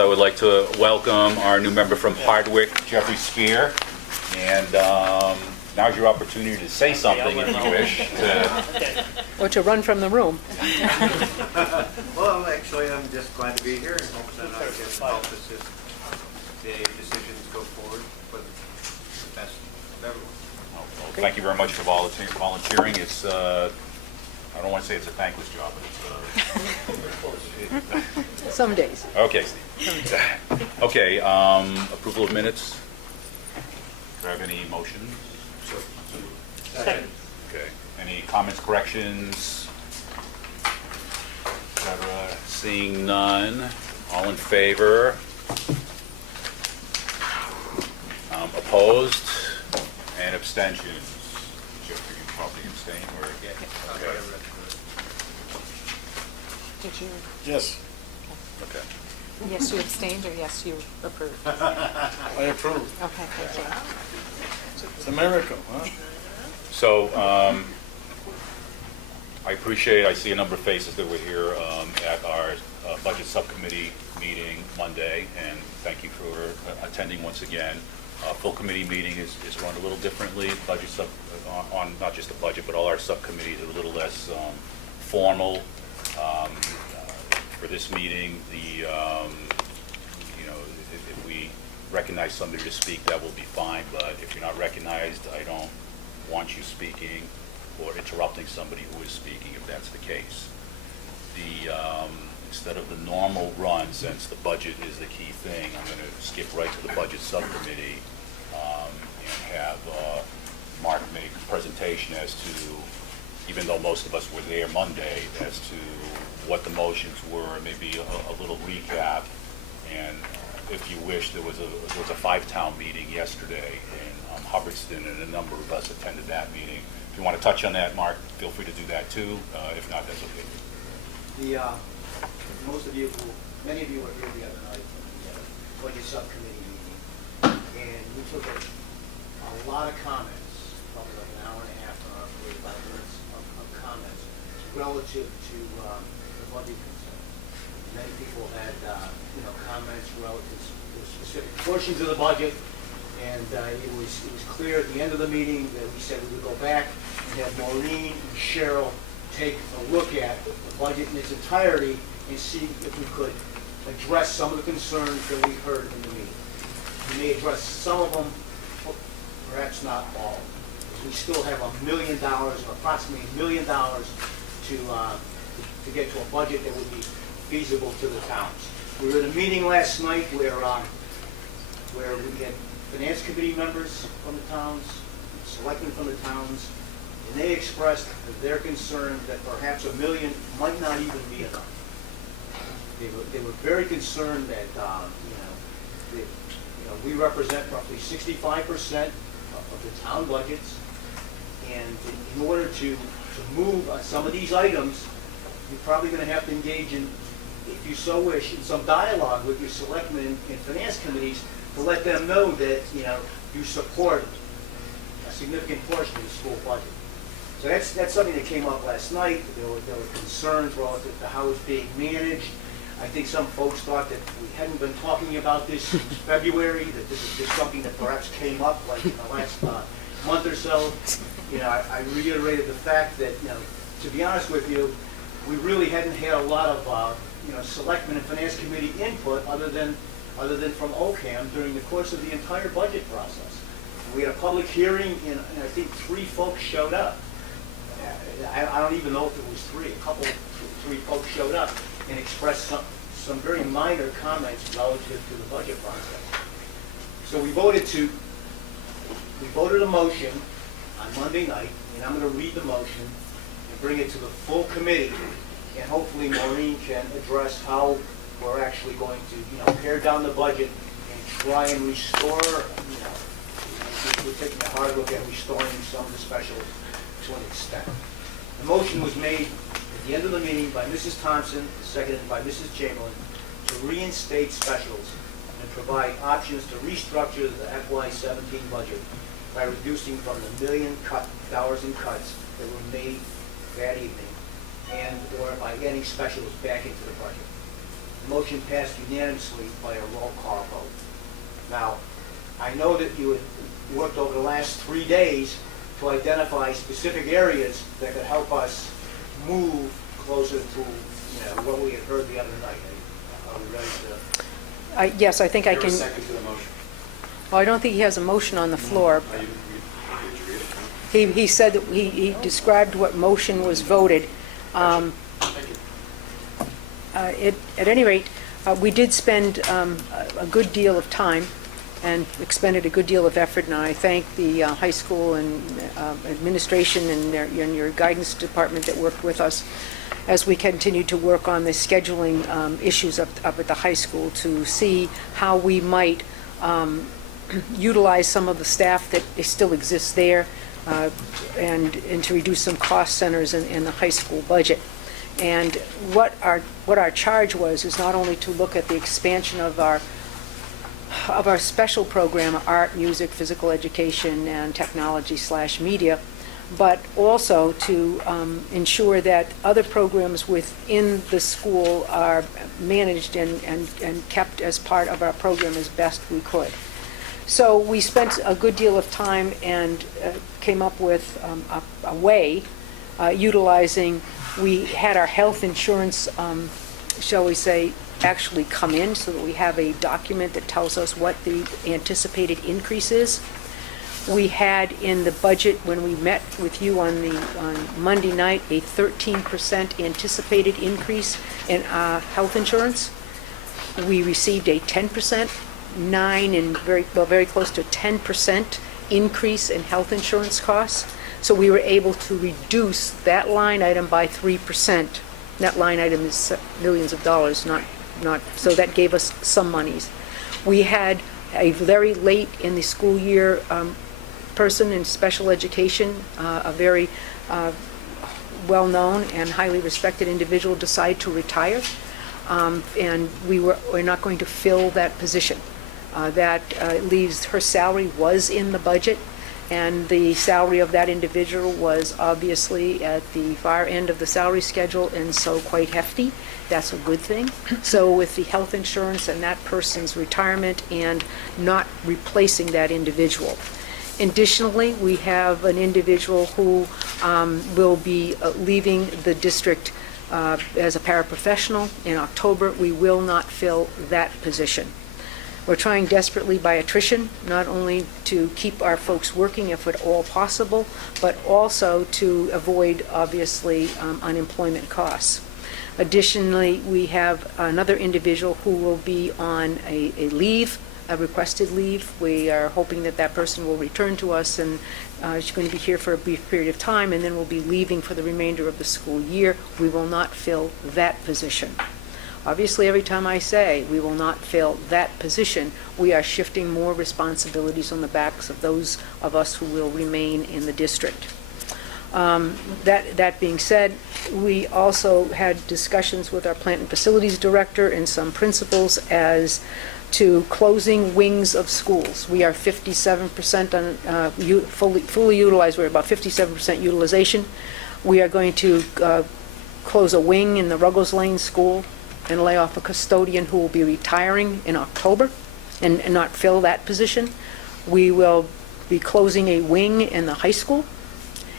I would like to welcome our new member from Hardwick, Jeffrey Spear. And now's your opportunity to say something if you wish. Or to run from the room. Well, actually, I'm just glad to be here and hope that I can help assist the decisions go forward for the best of everyone. Thank you very much for volunteering. It's, I don't want to say it's a thankless job, but it's, Some days. okay, Steve. Okay, approval of minutes. Do I have any motions? Second. Okay. Any comments, corrections? Et cetera? Seeing none. All in favor? Opposed? And abstentions? Jeffrey, you probably abstain or? Okay. Did you, Yes, Okay. yes, you abstained, or yes, you approved? I approve. Okay, thank you. It's a miracle, huh? So, I appreciate, I see a number of faces that were here at our budget subcommittee meeting Monday, and thank you for attending once again. Full committee meeting is run a little differently. Budget on not just the budget, but all our subcommittees are a little less formal. For this meeting, you know, if we recognize somebody to speak, that will be fine, but if you're not recognized, I don't want you speaking or interrupting somebody who is speaking if that's the case. Instead of the normal run, since the budget is the key thing, I'm going to skip right to the budget subcommittee and have Mark make a presentation as to, even though most of us were there Monday, as to what the motions were, maybe a little recap. And if you wish, there was a five-town meeting yesterday in Hubbardston, and a number of us attended that meeting. If you want to touch on that, Mark, feel free to do that too. If not, that's okay. Many of you were here the other night for the budget subcommittee meeting, and we took a lot of comments, probably like an hour and a half, an hour, 45 minutes of comments relative to the budget concerns. Many people had, comments relative to specific portions of the budget, and it was clear at the end of the meeting that we said we would go back and have Maureen and Cheryl take a look at the budget in its entirety and see if we could address some of the concerns that we heard in the meeting. We may address some of them, perhaps not all. We still have approximately $1 million to get to a budget that would be feasible to the towns. We were at a meeting last night where we had finance committee members from the towns, selectmen from the towns, and they expressed their concern that perhaps $1 million might not even be enough. They were very concerned that we represent roughly 65% of the town budgets, and in order to move on some of these items, you're probably going to have to engage in, if you so wish, in some dialogue with your selectmen and finance committees to let them know that you support a significant portion of the school budget. So that's something that came up last night. There were concerns relative to how it's being managed. I think some folks thought that we hadn't been talking about this since February, that this is just something that perhaps came up like in the last month or so. I reiterated the fact that, to be honest with you, we really hadn't had a lot of, selectmen and finance committee input other than from OCAM during the course of the entire budget process. We had a public hearing, and I think 3 folks showed up. I don't even know if it was 3. Three folks showed up and expressed some very minor comments relative to the budget process. So we voted a motion on Monday night, and I'm going to read the motion and bring it to the full committee, and hopefully Maureen can address how we're actually going to, pare down the budget and try and restore, we're taking a hard look at restoring some of the specials to an extent. The motion was made at the end of the meeting by Mrs. Thompson, seconded by Mrs. Chamberlain, to reinstate specials and provide options to restructure the FY17 budget by reducing from the $1 million in cuts that were made that evening, and or by adding specials back into the budget. The motion passed unanimously by a roll call vote. Now, I know that you had worked over the last 3 days to identify specific areas that could help us move closer to, what we had heard the other night. Are we ready to? Yes, I think I There can, was a second to the motion. well, I don't think he has a motion on the floor. Did you read it? He said that he described what motion was voted. Thank you. At any rate, we did spend a good deal of time and expended a good deal of effort, and I thank the high school and administration and your guidance department that worked with us as we continued to work on the scheduling issues up at the high school to see how we might utilize some of the staff that still exists there and to reduce some cost centers in the high school budget. And what our charge was is not only to look at the expansion of our special program, art, music, physical education, and technology/media, but also to ensure that other programs within the school are managed and kept as part of our program as best we could. So we spent a good deal of time and came up with a way utilizing, we had our health insurance, shall we say, actually come in so that we have a document that tells us what the anticipated increase is. We had in the budget, when we met with you on Monday night, a 13% anticipated increase in health insurance. We received a 10%, 9 and very close to 10% increase in health insurance costs. So we were able to reduce that line item by 3%. That line item is millions of dollars, not, so that gave us some monies. We had a very late in the school year person in special education, a very well-known and highly respected individual, decide to retire, and we're not going to fill that position. That leaves, her salary was in the budget, and the salary of that individual was obviously at the far end of the salary schedule, and so quite hefty. That's a good thing. So with the health insurance and that person's retirement and not replacing that individual. Additionally, we have an individual who will be leaving the district as a paraprofessional in October. We will not fill that position. We're trying desperately by attrition, not only to keep our folks working if at all possible, but also to avoid, obviously, unemployment costs. Additionally, we have another individual who will be on a leave, a requested leave. We are hoping that that person will return to us, and she's going to be here for a brief period of time, and then will be leaving for the remainder of the school year. We will not fill that position. Obviously, every time I say we will not fill that position, we are shifting more responsibilities on the backs of those of us who will remain in the district. That being said, we also had discussions with our plant and facilities director and some principals as to closing wings of schools. We are 57% on fully utilized. We're about 57% utilization. We are going to close a wing in the Ruggles Lane School and lay off a custodian who will be retiring in October and not fill that position. We will be closing a wing in the high school,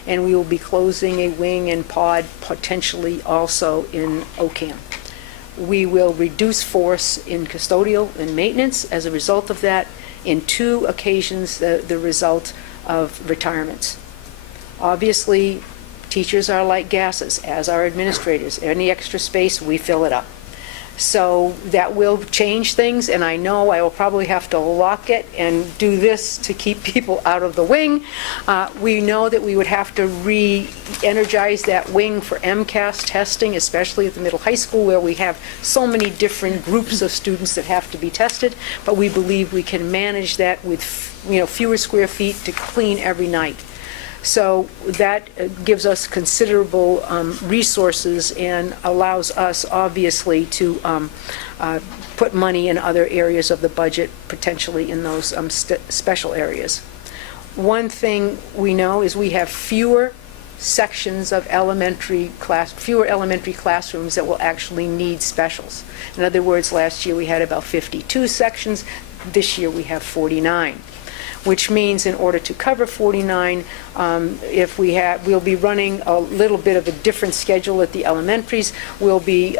and we will be closing a wing and pod potentially also in OCAM. We will reduce force in custodial and maintenance as a result of that. In 2 occasions, the result of retirements. Obviously, teachers are like gases, as are administrators. Any extra space, we fill it up. So that will change things, and I know I will probably have to lock it and do this to keep people out of the wing. We know that we would have to re-energize that wing for MCAS testing, especially at the middle high school where we have so many different groups of students that have to be tested, but we believe we can manage that with fewer square feet to clean every night. So that gives us considerable resources and allows us, obviously, to put money in other areas of the budget, potentially in those special areas. One thing we know is we have fewer sections of fewer elementary classrooms that will actually need specials. In other words, last year we had about 52 sections. This year we have 49, which means in order to cover 49, we'll be running a little bit of a different schedule at the elementaries. We'll be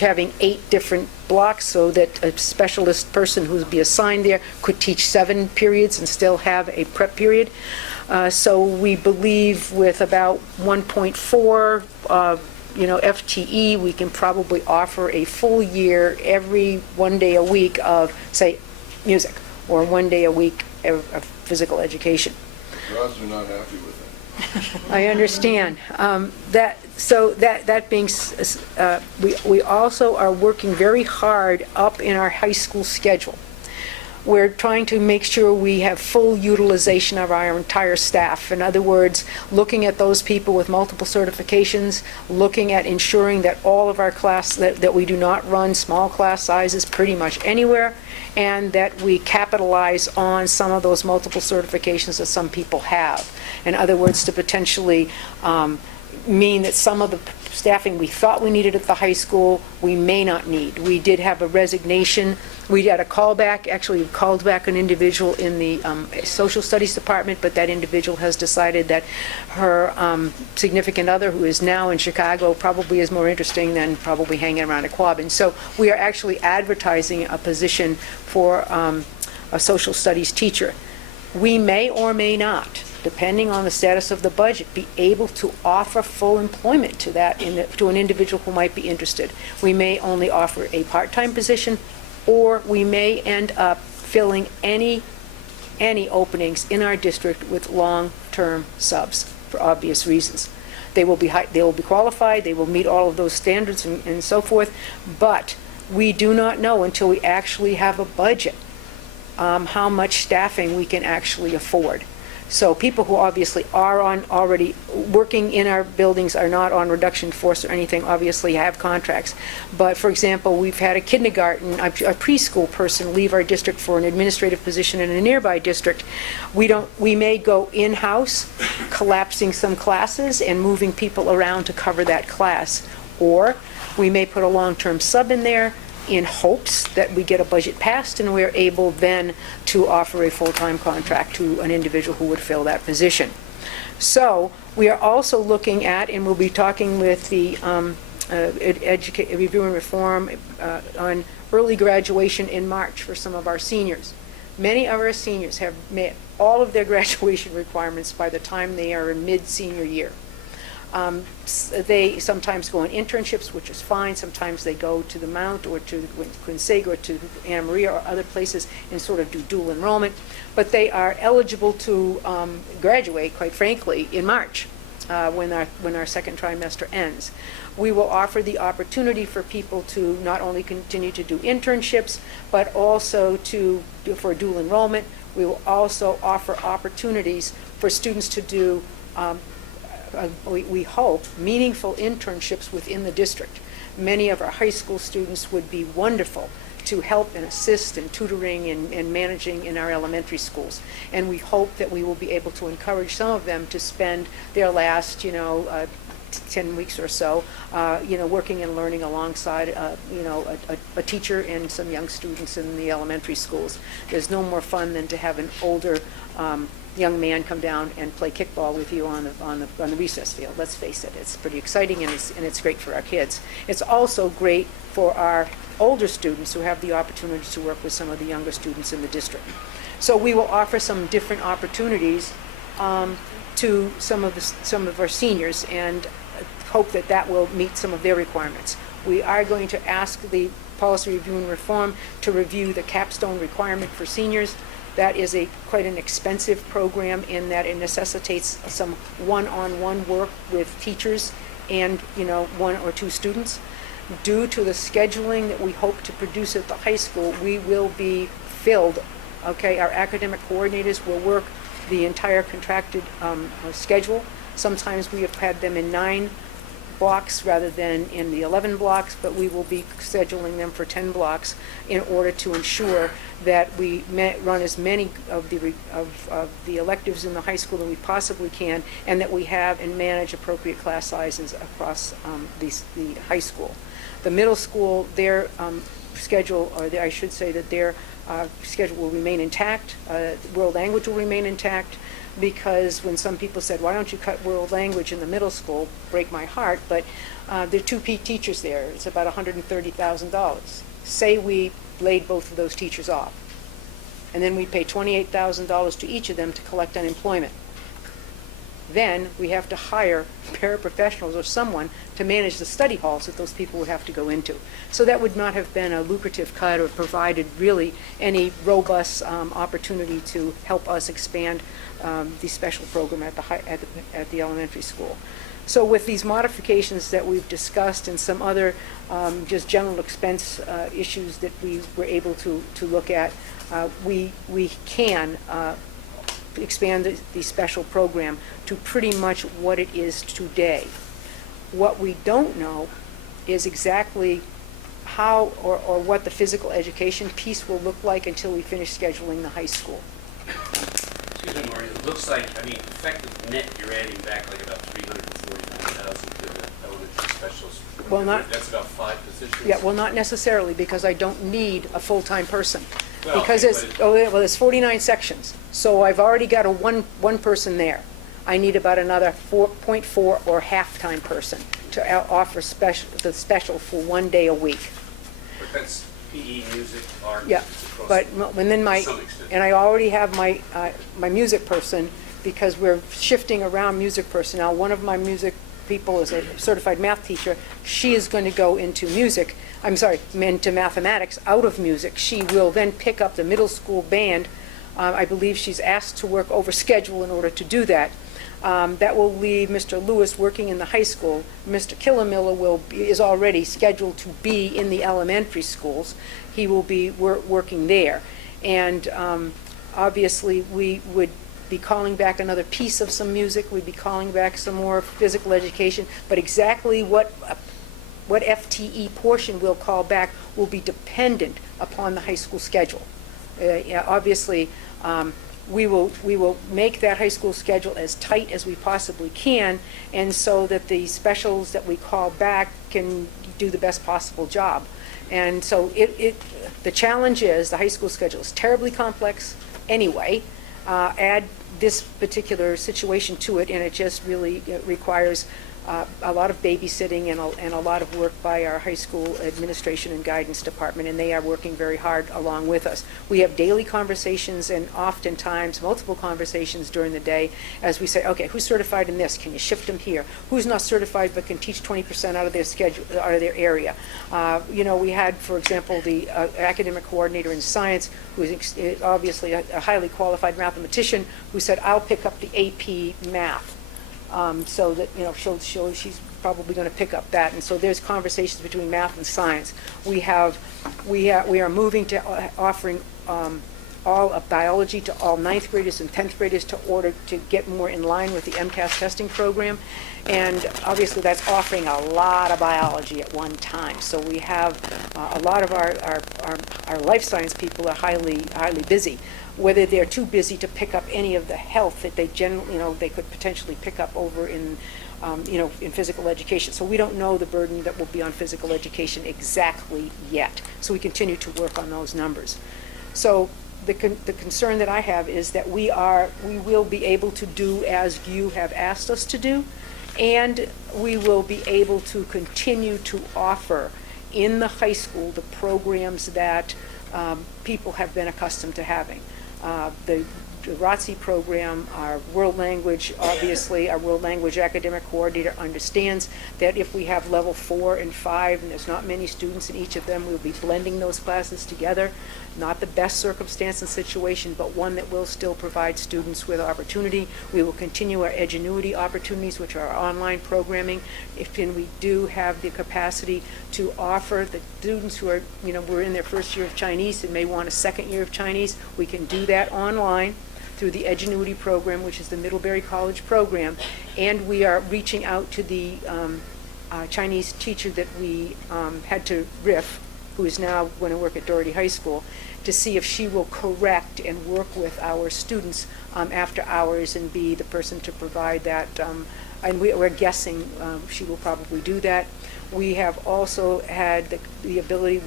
having 8 different blocks so that a specialist person who'll be assigned there could teach 7 periods and still have a prep period. So we believe with about 1.4 FTE, we can probably offer a full year every 1 day a week of, say, music, or 1 day a week of physical education. Ross are not happy with that. I understand. That being, we also are working very hard up in our high school schedule. We're trying to make sure we have full utilization of our entire staff. In other words, looking at those people with multiple certifications, looking at ensuring that all of our class, that we do not run small class sizes pretty much anywhere, and that we capitalize on some of those multiple certifications that some people have. In other words, to potentially mean that some of the staffing we thought we needed at the high school, we may not need. We did have a resignation. We had a callback. Actually, we called back an individual in the social studies department, but that individual has decided that her significant other, who is now in Chicago, probably is more interesting than probably hanging around at Quabbin. So we are actually advertising a position for a social studies teacher. We may or may not, depending on the status of the budget, be able to offer full employment to to an individual who might be interested. We may only offer a part-time position, or we may end up filling any openings in our district with long-term subs for obvious reasons. They will be qualified, they will meet all of those standards and so forth, but we do not know until we actually have a budget how much staffing we can actually afford. So people who obviously are already working in our buildings are not on reduction force or anything, obviously have contracts. But for example, we've had a kindergarten, a preschool person leave our district for an administrative position in a nearby district. We may go in-house, collapsing some classes and moving people around to cover that class. Or we may put a long-term sub in there in hopes that we get a budget passed and we're able then to offer a full-time contract to an individual who would fill that position. So we are also looking at, and we'll be talking with the Review and Reform on early graduation in March for some of our seniors. Many of our seniors have met all of their graduation requirements by the time they are in mid-senior year. They sometimes go on internships, which is fine. Sometimes they go to the Mount or to Quincy or to Anna Maria or other places and sort of do dual enrollment. But they are eligible to graduate, quite frankly, in March when our second trimester ends. We will offer the opportunity for people to not only continue to do internships, but also for dual enrollment. We will also offer opportunities for students to do we hope, meaningful internships within the district. Many of our high school students would be wonderful to help and assist in tutoring and managing in our elementary schools. And we hope that we will be able to encourage some of them to spend their last, 10 weeks or so, working and learning alongside, a teacher and some young students in the elementary schools. There's no more fun than to have an older young man come down and play kickball with you on the recess field. Let's face it, it's pretty exciting and it's great for our kids. It's also great for our older students who have the opportunity to work with some of the younger students in the district. So we will offer some different opportunities to some of our seniors and hope that will meet some of their requirements. We are going to ask the Policy Review and Reform to review the capstone requirement for seniors. That is quite an expensive program in that it necessitates some one-on-one work with teachers and 1 or 2 students. Due to the scheduling that we hope to produce at the high school, we will be filled. Okay, our academic coordinators will work the entire contracted schedule. Sometimes we have had them in 9 blocks rather than in the 11 blocks, but we will be scheduling them for 10 blocks in order to ensure that we run as many of the electives in the high school that we possibly can, and that we have and manage appropriate class sizes across the high school. The middle school, their schedule, or I should say that their schedule will remain intact. World language will remain intact, because when some people said, why don't you cut world language in the middle school, break my heart, but there are two teachers there. It's about $130,000. Say we laid both of those teachers off, and then we pay $28,000 to each of them to collect unemployment. Then we have to hire paraprofessionals or someone to manage the study halls that those people would have to go into. So that would not have been a lucrative cut or provided really any robust opportunity to help us expand the special program at the elementary school. So with these modifications that we've discussed and some other just general expense issues that we were able to look at, we can expand the special program to pretty much what it is today. What we don't know is exactly how or what the physical education piece will look like until we finish scheduling the high school. Excuse me, Maureen, it looks like, I mean, effective net, you're adding back like about 349,000 to the elementary specials. Well, not- That's about 5 positions? Yeah, well, not necessarily, because I don't need a full-time person. Well, Because okay, there's 49 sections, so I've already got a one person there. I need about another 4.4 or half-time person to offer the special for 1 day a week. But that's PE, music, art. Yeah, it's across but, the- and then to some extent. and I already have my music person, because we're shifting around music personnel. One of my music people is a certified math teacher. She is going to go into into mathematics out of music. She will then pick up the middle school band. I believe she's asked to work over schedule in order to do that. That will leave Mr. Lewis working in the high school. Mr. Killamilla is already scheduled to be in the elementary schools. He will be working there. And obviously, we would be calling back another piece of some music. We'd be calling back some more physical education. But exactly what FTE portion we'll call back will be dependent upon the high school schedule. Obviously, we will make that high school schedule as tight as we possibly can, and so that the specials that we call back can do the best possible job. And so the challenge is the high school schedule is terribly complex anyway. Add this particular situation to it, and it just really requires a lot of babysitting and a lot of work by our high school administration and guidance department, and they are working very hard along with us. We have daily conversations and oftentimes multiple conversations during the day as we say, okay, who's certified in this? Can you shift them here? Who's not certified but can teach 20% out of their schedule, out of their area? We had, for example, the academic coordinator in science, who is obviously a highly qualified mathematician, who said, I'll pick up the AP math. So that, she's probably going to pick up that. And so there's conversations between math and science. We are moving to offering all of biology to all 9th graders and 10th graders to order to get more in line with the MCAS testing program. And obviously that's offering a lot of biology at one time. So we have a lot of our life science people are highly busy. Whether they're too busy to pick up any of the health that they they could potentially pick up over in physical education. So we don't know the burden that will be on physical education exactly yet. So we continue to work on those numbers. So the concern that I have is that we will be able to do as you have asked us to do, and we will be able to continue to offer in the high school the programs that people have been accustomed to having. The ROTC program, our world language, obviously, our world language academic coordinator understands that if we have level 4 and 5, and there's not many students in each of them, we'll be blending those classes together. Not the best circumstance and situation, but one that will still provide students with opportunity. We will continue our Edgenuity opportunities, which are our online programming. And we do have the capacity to offer the students who are, we're in their first year of Chinese and may want a second year of Chinese. We can do that online through the Edgenuity program, which is the Middlebury College program. And we are reaching out to the Chinese teacher that we had to riff, who is now going to work at Doherty High School, to see if she will correct and work with our students after hours and be the person to provide that. And we're guessing she will probably do that. We have also had the ability,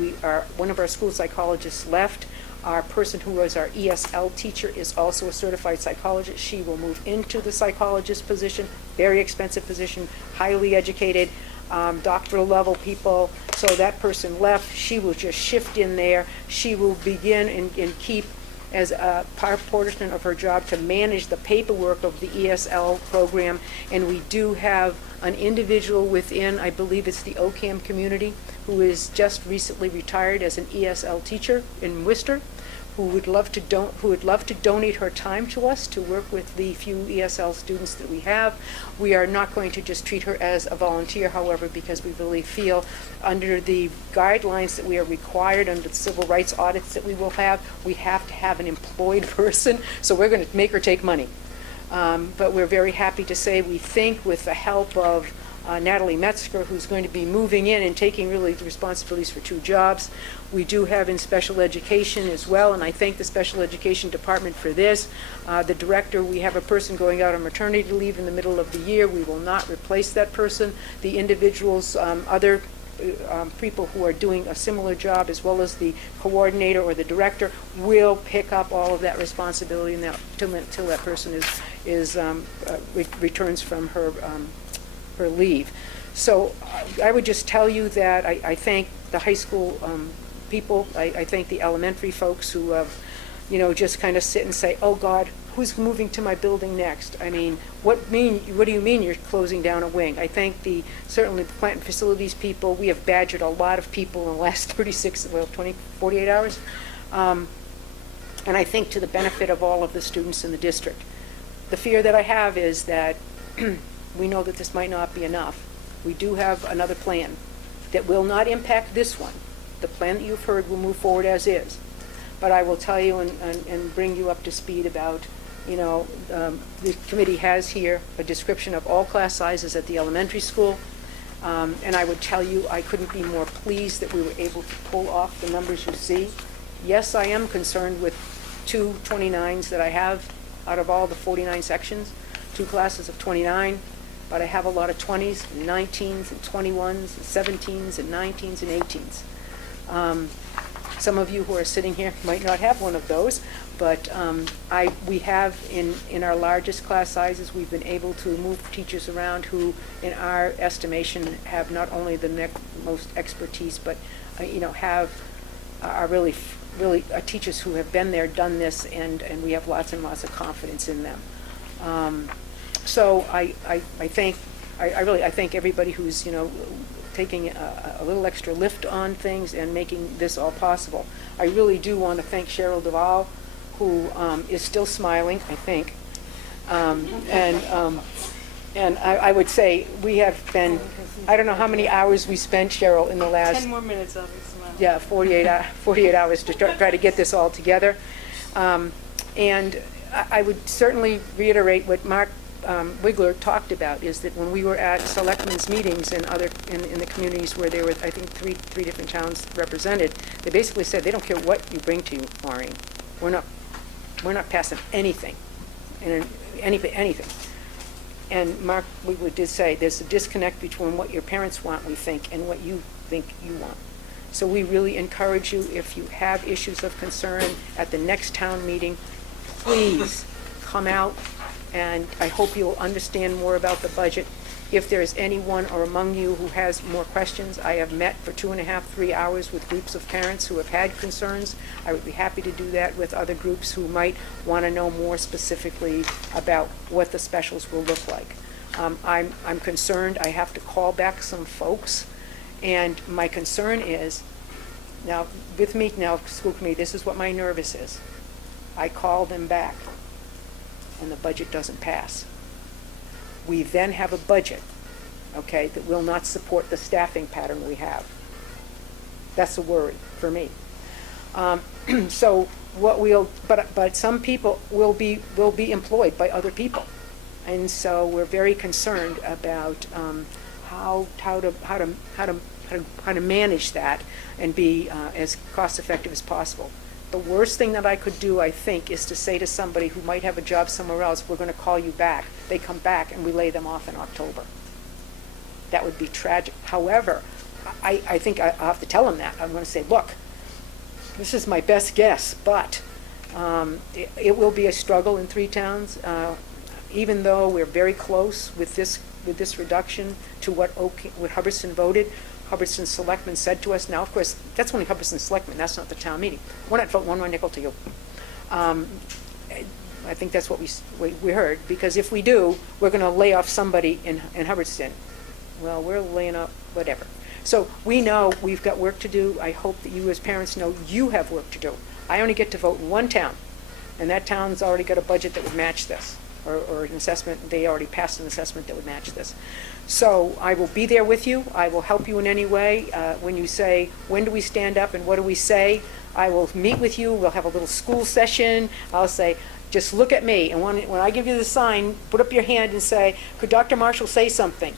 one of our school psychologists left. Our person who was our ESL teacher is also a certified psychologist. She will move into the psychologist position, very expensive position, highly educated, doctoral level people. So that person left. She will just shift in there. She will begin and keep as a portion of her job to manage the paperwork of the ESL program. And we do have an individual within, I believe it's the OCAM community, who is just recently retired as an ESL teacher in Worcester, who would love to donate her time to us to work with the few ESL students that we have. We are not going to just treat her as a volunteer, however, because we really feel under the guidelines that we are required under the civil rights audits that we have to have an employed person, so we're going to make her take money. But we're very happy to say we think with the help of Natalie Metzger, who's going to be moving in and taking really the responsibilities for 2 jobs. We do have in special education as well, and I thank the special education department for this. The director, we have a person going out on maternity leave in the middle of the year. We will not replace that person. The individuals, other people who are doing a similar job, as well as the coordinator or the director, will pick up all of that responsibility until that person returns from her leave. So I would just tell you that I thank the high school people. I thank the elementary folks who have, just kind of sit and say, oh God, who's moving to my building next? I mean, what do you mean you're closing down a wing? I thank certainly the plant and facilities people. We have badgered a lot of people in the last 48 hours. And I think to the benefit of all of the students in the district. The fear that I have is that we know that this might not be enough. We do have another plan that will not impact this one. The plan that you've heard will move forward as is. But I will tell you and bring you up to speed about, the committee has here a description of all class sizes at the elementary school. And I would tell you I couldn't be more pleased that we were able to pull off the numbers you see. Yes, I am concerned with 2 29s that I have out of all the 49 sections, 2 classes of 29. But I have a lot of 20s, and 19s, and 21s, and 17s, and 19s, and 18s. Some of you who are sitting here might not have one of those, but we have, in our largest class sizes, we've been able to move teachers around who, in our estimation, have not only the most expertise, but are really teachers who have been there, done this, and we have lots and lots of confidence in them. So I thank everybody who's taking a little extra lift on things and making this all possible. I really do want to thank Cheryl Duvall, who is still smiling, I think, and I would say we have been, I don't know how many hours we spent, Cheryl, in the last 10 more minutes of it. 48 hours to try to get this all together, and I would certainly reiterate what Mark Wigler talked about, is that when we were at selectmen's meetings in the communities where there were, I think, three different towns represented, they basically said they don't care what you bring to you, Maureen. We're not passing anything, anything. And Mark Wigler did say there's a disconnect between what your parents want, we think, and what you think you want. So we really encourage you, if you have issues of concern at the next town meeting, please come out, and I hope you'll understand more about the budget. If there's anyone or among you who has more questions, I have met for 2.5, 3 hours with groups of parents who have had concerns. I would be happy to do that with other groups who might want to know more specifically about what the specials will look like. I'm concerned. I have to call back some folks, and my concern is, now with me now, school committee, this is what my nervous is. I call them back, and the budget doesn't pass. We then have a budget, okay, that will not support the staffing pattern we have. That's a worry for me. So what but some people will be employed by other people, and so we're very concerned about how to manage that and be as cost-effective as possible. The worst thing that I could do, I think, is to say to somebody who might have a job somewhere else, we're going to call you back. They come back and we lay them off in October. That would be tragic. However, I think I'll have to tell them that. I'm going to say, look, this is my best guess, but it will be a struggle in 3 towns. Even though we're very close with this reduction to what Hubbardston voted, Hubbardston Selectmen said to us, now, of course, that's only Hubbardston Selectmen, that's not the town meeting. We're not voting 1 more nickel to you. I think that's what we heard, because if we do, we're going to lay off somebody in Hubbardston. Well, we're laying off whatever. So we know we've got work to do. I hope that you as parents know you have work to do. I only get to vote in 1 town, and that town's already got a budget that would match this, or an assessment. They already passed an assessment that would match this. So I will be there with you. I will help you in any way. When you say, when do we stand up and what do we say, I will meet with you. We'll have a little school session. I'll say, just look at me. And when I give you the sign, put up your hand and say, could Dr. Marshall say something?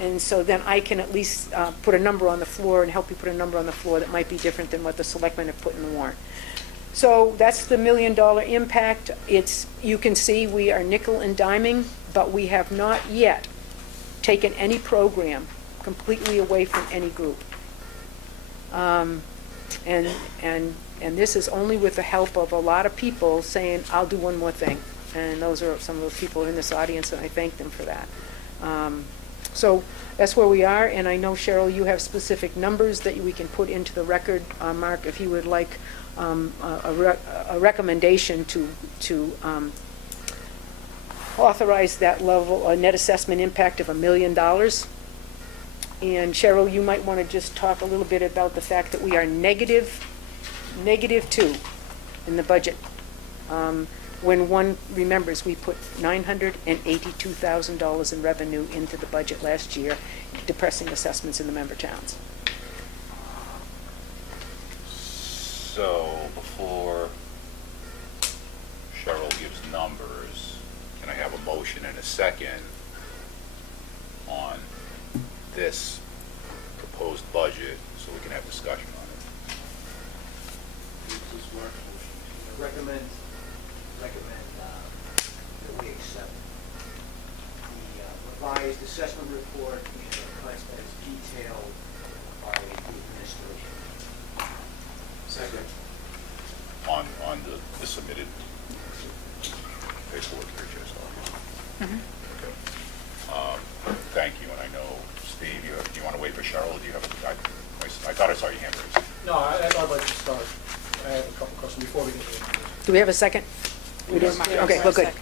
And so then I can at least put a number on the floor and help you put a number on the floor that might be different than what the selectmen have put in the warrant. So that's the $1 million impact. You can see we are nickel and diming, but we have not yet taken any program completely away from any group. And this is only with the help of a lot of people saying, I'll do one more thing. And those are some of the people in this audience, and I thank them for that. So that's where we are, and I know, Cheryl, you have specific numbers that we can put into the record. Mark, if you would like a recommendation to authorize that level, a net assessment impact of $1 million. And Cheryl, you might want to just talk a little bit about the fact that we are negative 2 in the budget. When one remembers, we put $982,000 in revenue into the budget last year, depressing assessments in the member towns. So before Cheryl gives numbers, can I have a motion and a second on this proposed budget so we can have discussion on it? Recommend that we accept the revised assessment report and the cuts as detailed by the administration. Second. On the submitted paperwork here, just on. Thank you, and I know, Steve, do you want to wait for Cheryl, or do you have, I thought I saw your hand raised. No, I'd like to start. I have a couple questions before we get to the numbers. Do we have a second? We do? Okay, well, good.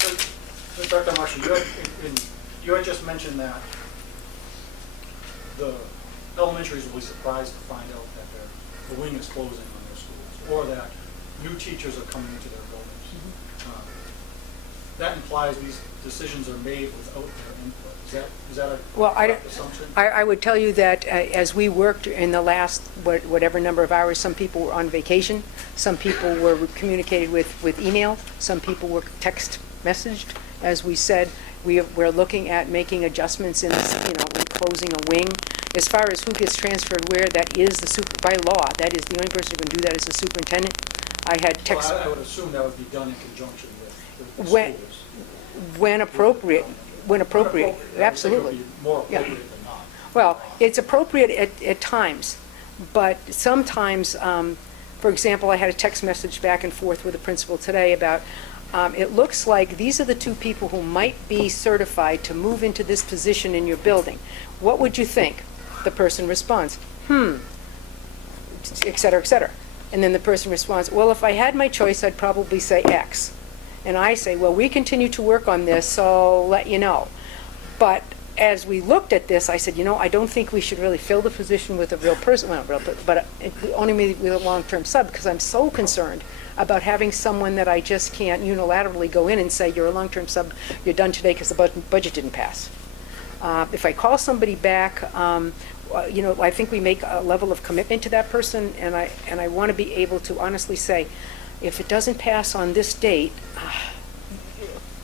So, Dr. Marshall, you had just mentioned that the elementaries will be surprised to find out that the wing is closing on their schools, or that new teachers are coming into their buildings. That implies these decisions are made without their input. Is that a correct assumption? I would tell you that as we worked in the last whatever number of hours, some people were on vacation, some people were communicated with email, some people were text messaged. As we said, we're looking at making adjustments in this, in closing a wing. As far as who gets transferred where, that is by law, that is the only person who can do that is the superintendent. I had text. Well, I would assume that would be done in conjunction with the schools. When appropriate, absolutely. It would be more Yeah. appropriate than not. Well, it's appropriate at times, but sometimes, for example, I had a text message back and forth with the principal today about, it looks like these are the 2 people who might be certified to move into this position in your building. What would you think? The person responds, et cetera, et cetera. And then the person responds, well, if I had my choice, I'd probably say X. And I say, well, we continue to work on this, so I'll let you know. But as we looked at this, I said, I don't think we should really fill the position with a real person, but only with a long-term sub, because I'm so concerned about having someone that I just can't unilaterally go in and say, you're a long-term sub, you're done today because the budget didn't pass. If I call somebody back, I think we make a level of commitment to that person, and I want to be able to honestly say, if it doesn't pass on this date,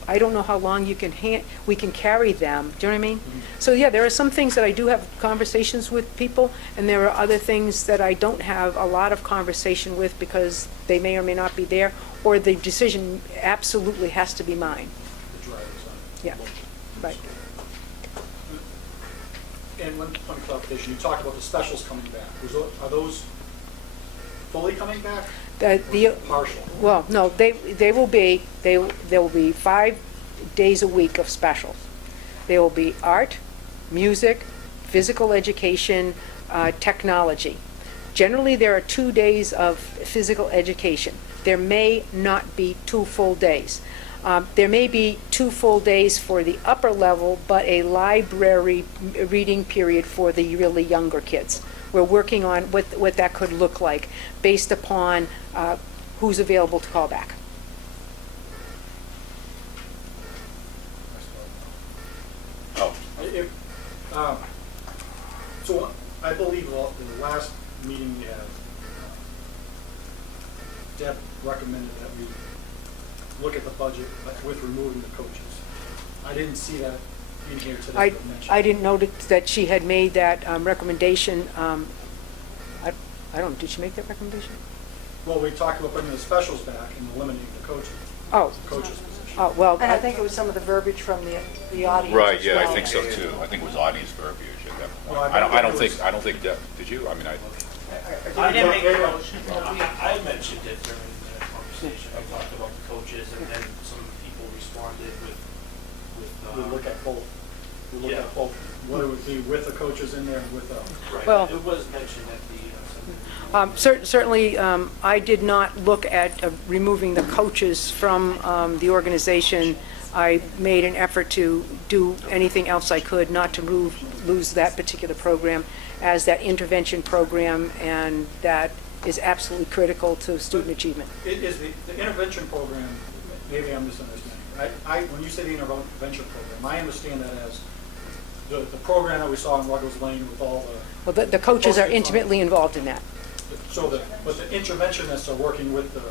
I don't know how long we can carry them, do you know what I mean? So, yeah, there are some things that I do have conversations with people, and there are other things that I don't have a lot of conversation with because they may or may not be there, or the decision absolutely has to be mine. The drivers on it. Yeah, right. And one clarification, you talked about the specials coming back. Are those fully coming back? The, Partial? well, no, there will be 5 days a week of specials. There will be art, music, physical education, technology. Generally, there are 2 days of physical education. There may not be 2 full days. There may be 2 full days for the upper level, but a library reading period for the really younger kids. We're working on what that could look like based upon who's available to call back. Oh, So I believe in the last meeting we had, Deb recommended that we look at the budget with removing the coaches. I didn't see that in here today. I mentioned. didn't know that she had made that recommendation. I don't, did she make that recommendation? Well, we talked about putting the specials back and eliminating the coaches. Oh. The coaches position. Oh, well, And I think it was some of the verbiage from the audience. right, as yeah, I well. think so too. I think it was audience verbiage at that point. Well, I don't think, Deb, did you? I mean, I didn't make a motion. I mentioned it during the conversation. I talked about the coaches, and then some people responded with. We look at both. We look Yeah. at both. What it would be with the coaches in there and without. Right. Well- It was mentioned at the. certainly, I did not look at removing the coaches from the organization. I made an effort to do anything else I could not to lose that particular program as that intervention program, and that is absolutely critical to student achievement. It is the intervention program, maybe I'm misunderstanding. When you say the intervention program, I understand that as the program that we saw in Ruggles Lane with all the. Well, the coaches are intimately involved in that. But the interventionists are working with the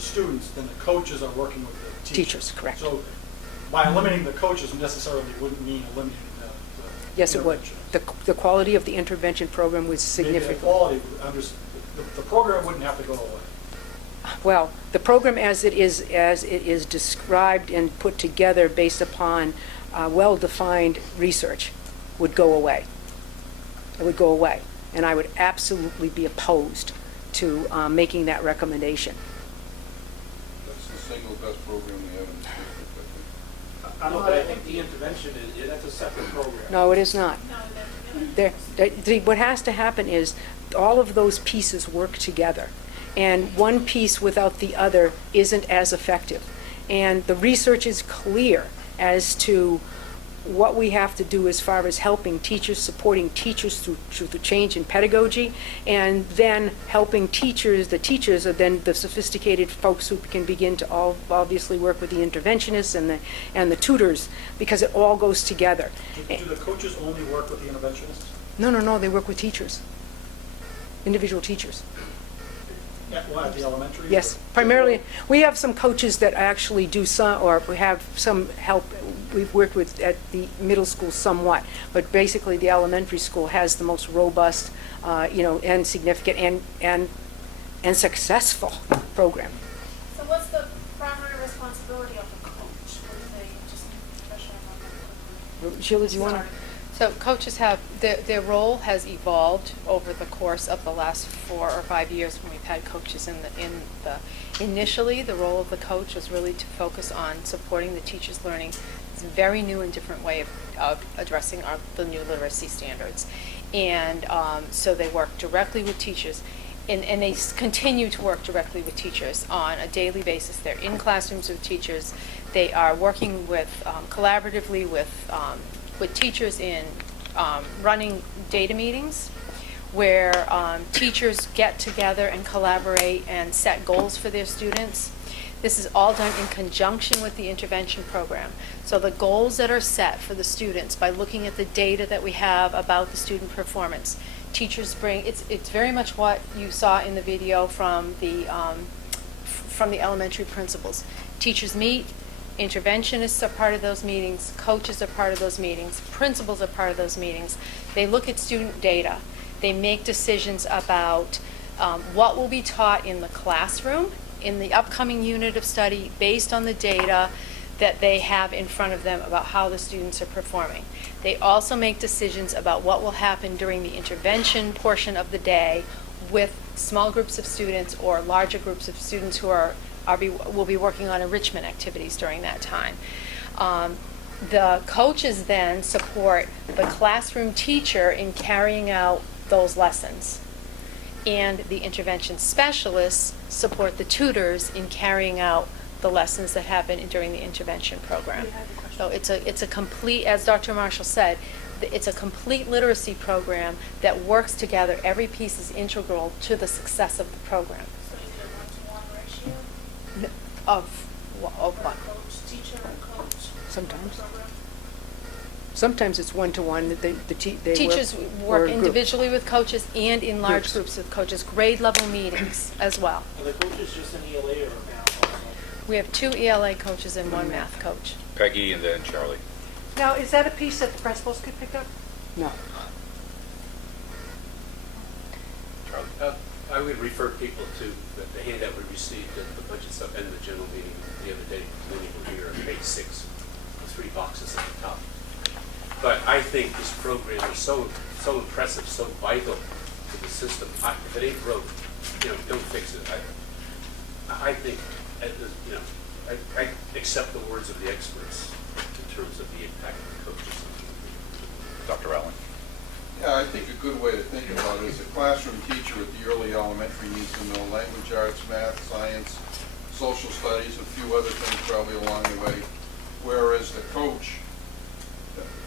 students, then the coaches are working with the teachers. Teachers, correct. So by eliminating the coaches necessarily wouldn't mean eliminating the Yes, it would. interventionists. The quality of the intervention program was Maybe the significant. quality, the program wouldn't have to go away. Well, the program as it is described and put together based upon well-defined research would go away. It would go away. And I would absolutely be opposed to making that recommendation. That's the single best program we have in the district, I think. No, but I think the intervention that's a separate program. No, it is not. What has to happen is all of those pieces work together. And one piece without the other isn't as effective. And the research is clear as to what we have to do as far as helping teachers, supporting teachers through the change in pedagogy, and then helping teachers. The teachers are then the sophisticated folks who can begin to obviously work with the interventionists and the tutors, because it all goes together. Do the coaches only work with the interventionists? No, they work with teachers, individual teachers. Yeah, well, at the elementary? Yes, primarily. We have some coaches that actually do some, or we have some help we've worked with at the middle school somewhat, but basically the elementary school has the most robust, and significant and successful program. So what's the primary responsibility of the coach? What do they, just refresh our memory. Sheila, do you want to? Sorry. So coaches have, their role has evolved over the course of the last 4 or 5 years when we've had coaches initially, the role of the coach was really to focus on supporting the teacher's learning. It's a very new and different way of addressing the new literacy standards. And so they work directly with teachers. And they continue to work directly with teachers on a daily basis. They're in classrooms with teachers. They are working with collaboratively with teachers in running data meetings where teachers get together and collaborate and set goals for their students. This is all done in conjunction with the intervention program. So the goals that are set for the students by looking at the data that we have about the student performance, teachers bring, it's very much what you saw in the video from the elementary principals. Teachers meet Interventionists are part of those meetings, coaches are part of those meetings, principals are part of those meetings. They look at student data. They make decisions about what will be taught in the classroom in the upcoming unit of study based on the data that they have in front of them about how the students are performing. They also make decisions about what will happen during the intervention portion of the day with small groups of students or larger groups of students who will be working on enrichment activities during that time. The coaches then support the classroom teacher in carrying out those lessons. And the intervention specialists support the tutors in carrying out the lessons that happen during the intervention program. So it's a complete, as Dr. Marshall said, it's a complete literacy program that works together. Every piece is integral to the success of the program. So you do a 1-to-1 ratio? Of what? Coach, teacher, and coach? Sometimes. Program? Sometimes it's one-to-one, they Teachers or work a group. individually with coaches and in large Groups. groups with coaches, grade level meetings as well. Are the coaches just an ELA or a math also? We have 2 ELA coaches and 1 math coach. Peggy and then Charlie. Now, is that a piece that the principals could pick up? No. Charlie. I would refer people to the handout we received at the budget sub and the general meeting the other day. Many were here on page 6, the 3 boxes at the top. But I think this program is so impressive, so vital to the system. If it ain't broke, don't fix it. I think, I accept the words of the experts in terms of the impact of the coaches. Dr. Allen. Yeah, I think a good way to think about it is a classroom teacher at the early elementary needs to know language arts, math, science, social studies, a few other things probably along the way. Whereas the coach,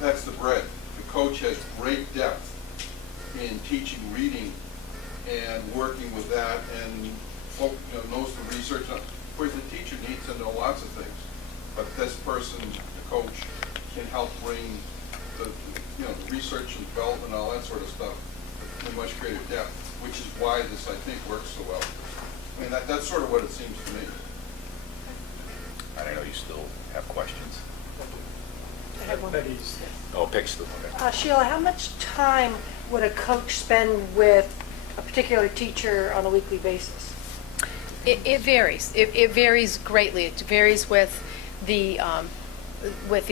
that's the bread. The coach has great depth in teaching reading and working with that and knows the research. Of course, the teacher needs to know lots of things, but this person, the coach, can help bring the research and development and all that sort of stuff in much greater depth, which is why this, I think, works so well. I mean, that's sort of what it seems to me. I know you still have questions. I have one. Peggy's. Oh, Peg's still, okay. Sheila, how much time would a coach spend with a particular teacher on a weekly basis? It varies. It varies greatly. It varies with the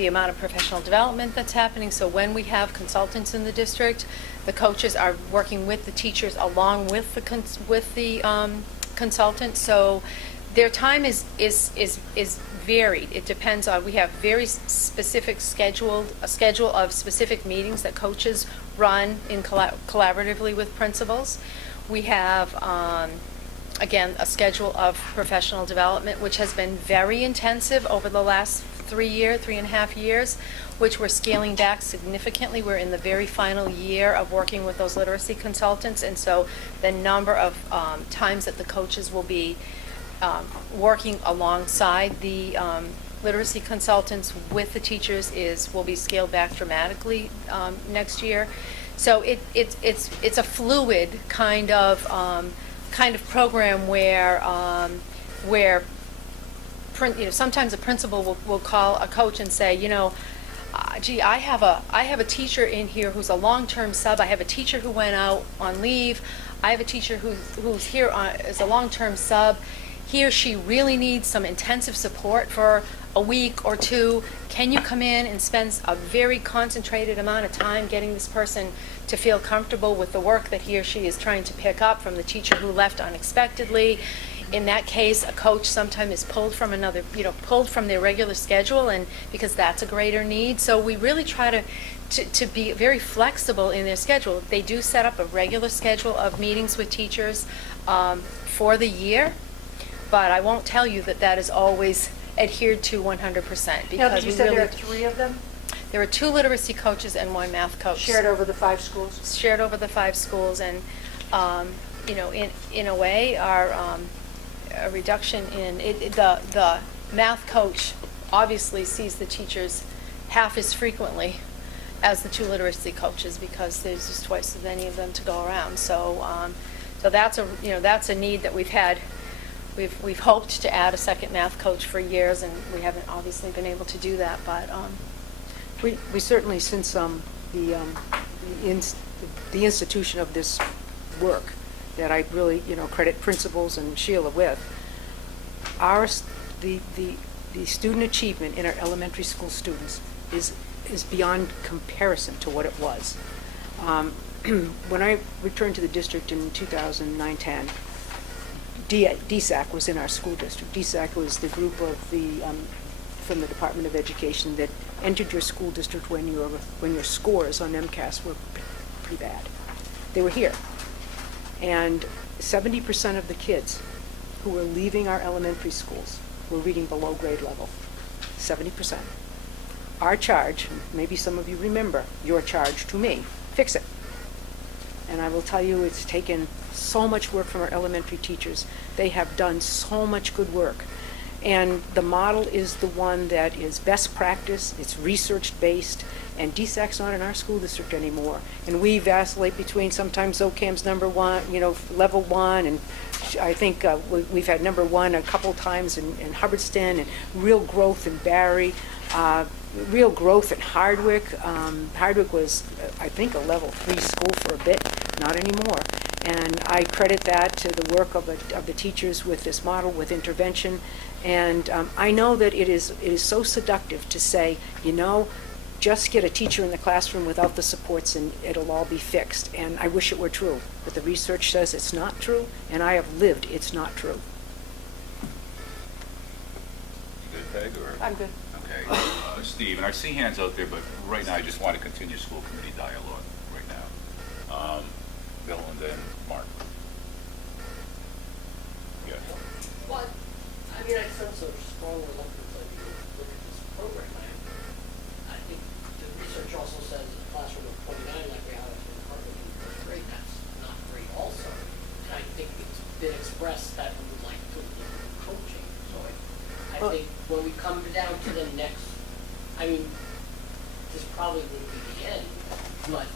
amount of professional development that's happening. So when we have consultants in the district, the coaches are working with the teachers along with the consultant. So their time is varied. It depends on, we have very specific a schedule of specific meetings that coaches run in collaboratively with principals. We have, again, a schedule of professional development, which has been very intensive over the last 3.5 years, which we're scaling back significantly. We're in the very final year of working with those literacy consultants, and so the number of times that the coaches will be working alongside the literacy consultants with the teachers will be scaled back dramatically next year. So it's a fluid kind of program where sometimes a principal will call a coach and say, gee, I have a teacher in here who's a long-term sub. I have a teacher who went out on leave. I have a teacher who's here as a long-term sub. He or she really needs some intensive support for a week or 2. Can you come in and spend a very concentrated amount of time getting this person to feel comfortable with the work that he or she is trying to pick up from the teacher who left unexpectedly? In that case, a coach sometimes is pulled from their regular schedule, and because that's a greater need. So we really try to be very flexible in their schedule. They do set up a regular schedule of meetings with teachers for the year, but I won't tell you that is always adhered to 100%. Because you said there are 3 of them? There are 2 literacy coaches and 1 math coach. Shared over the 5 schools? Shared over the 5 schools, and in a way, our a reduction in the math coach obviously sees the teachers half as frequently as the 2 literacy coaches because there's just twice as many of them to go around. So that's a need that we've had we've hoped to add a second math coach for years, and we haven't obviously been able to do that, but, We certainly, since the institution of this work, that I really, credit principals and Sheila with, the student achievement in our elementary school students is beyond comparison to what it was. When I returned to the district in 2009-10, DSAC was in our school district. DSAC was the group of from the Department of Education that entered your school district when your scores on MCAS were pretty bad. They were here. And 70% of the kids who were leaving our elementary schools were reading below grade level. 70%. Our charge, maybe some of you remember, your charge to me, fix it. And I will tell you, it's taken so much work from our elementary teachers. They have done so much good work. And the model is the one that is best practice, it's research-based, and DSAC's not in our school district anymore. And we vacillate between sometimes OCAM's number one, level one, and I think we've had number one a couple times in Hubbardston, and real growth in Barry, real growth in Hardwick. Hardwick was, I think, a level 3 school for a bit, not anymore. And I credit that to the work of the teachers with this model, with intervention. And I know that it is so seductive to say, just get a teacher in the classroom without the supports and it'll all be fixed. And I wish it were true, but the research says it's not true, and I have lived it's not true. You good, Peg, or? I'm good. Okay. Steve, and I see hands out there, but right now I just want to continue school committee dialogue right now. Bill and then Mark. Yes. Well, I sense a strong reluctance of you to look at this program. I think the research also says a classroom of 29 like we have in the department in first grade, that's not great also. And I think it's been expressed that we would like to look at coaching. So I think when we come down to the next, this probably wouldn't be the end, but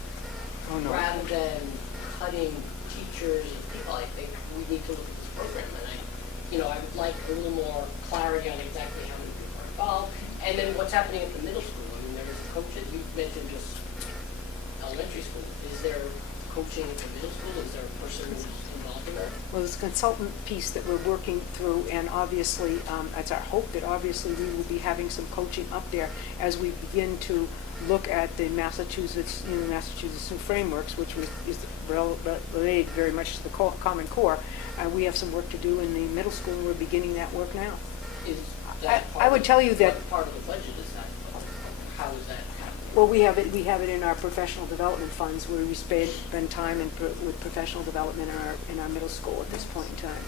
rather than cutting teachers and people, I think we need to look at this program. And I would like a little more clarity on exactly how many people are involved. And then what's happening at the middle school. There is coaches. You mentioned just elementary school. Is there coaching at the middle school? Is there a person who's involved in that? Well, there's a consultant piece that we're working through, and obviously, it's our hope that obviously we will be having some coaching up there as we begin to look at the Massachusetts new frameworks, which is related very much to the Common Core. We have some work to do in the middle school, and we're beginning that work now. Is that I would tell you that. What part of the budget is that? How is that happening? Well, we have it in our professional development funds, where we spend time with professional development in our middle school at this point in time.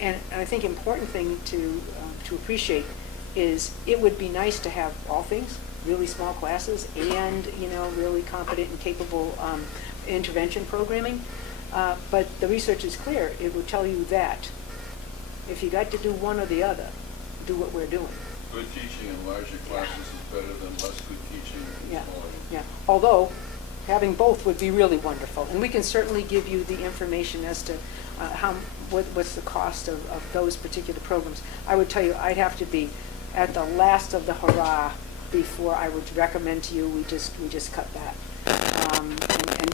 And I think important thing to appreciate is it would be nice to have all things, really small classes, and really competent and capable intervention programming. But the research is clear. It would tell you that if you got to do one or the other, do what we're doing. Good teaching in larger classes is better than less good teaching in smaller. Yeah. Although having both would be really wonderful, and we can certainly give you the information as to what's the cost of those particular programs. I would tell you, I'd have to be at the last of the hurrah before I would recommend to you we just cut that and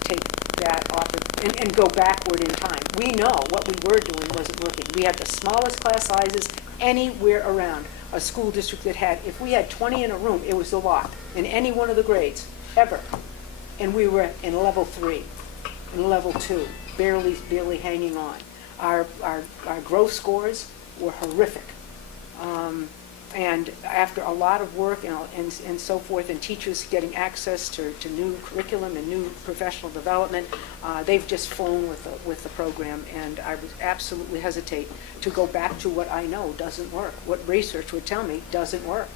take that off and go backward in time. We know what we were doing wasn't working. We had the smallest class sizes anywhere around. A school district that had, if we had 20 in a room, it was a lot in any one of the grades ever, and we were in level 3, in level 2, barely hanging on. Our growth scores were horrific. And after a lot of work and so forth, and teachers getting access to new curriculum and new professional development, they've just flown with the program, and I would absolutely hesitate to go back to what I know doesn't work, what research would tell me doesn't work.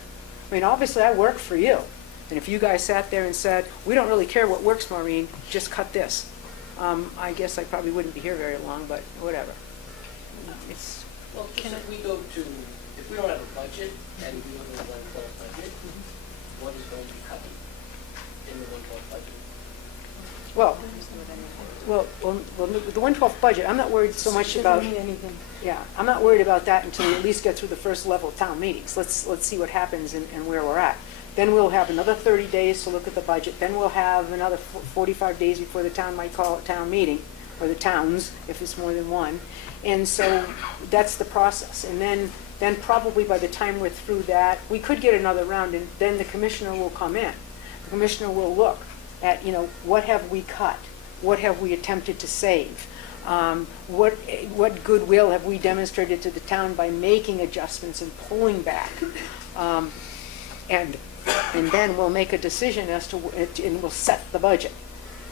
I mean, obviously I work for you, and if you guys sat there and said, we don't really care what works, Maureen, just cut this, I guess I probably wouldn't be here very long, but whatever. Well, if we go to, if we don't have a budget and we live in a 112 budget, what is going to be cut in the 112 budget? Well, Well, the 112 budget, I'm not worried so much about, Doesn't mean anything. yeah, I'm not worried about that until we at least get through the first level of town meetings. Let's see what happens and where we're at. Then we'll have another 30 days to look at the budget. Then we'll have another 45 days before the town might call it town meeting, or the towns, if it's more than one. And so that's the process. And then probably by the time we're through that, we could get another round, and then the commissioner will come in. The commissioner will look at, what have we cut? What have we attempted to save? What goodwill have we demonstrated to the town by making adjustments and pulling back? And then we'll make a decision as to, and we'll set the budget.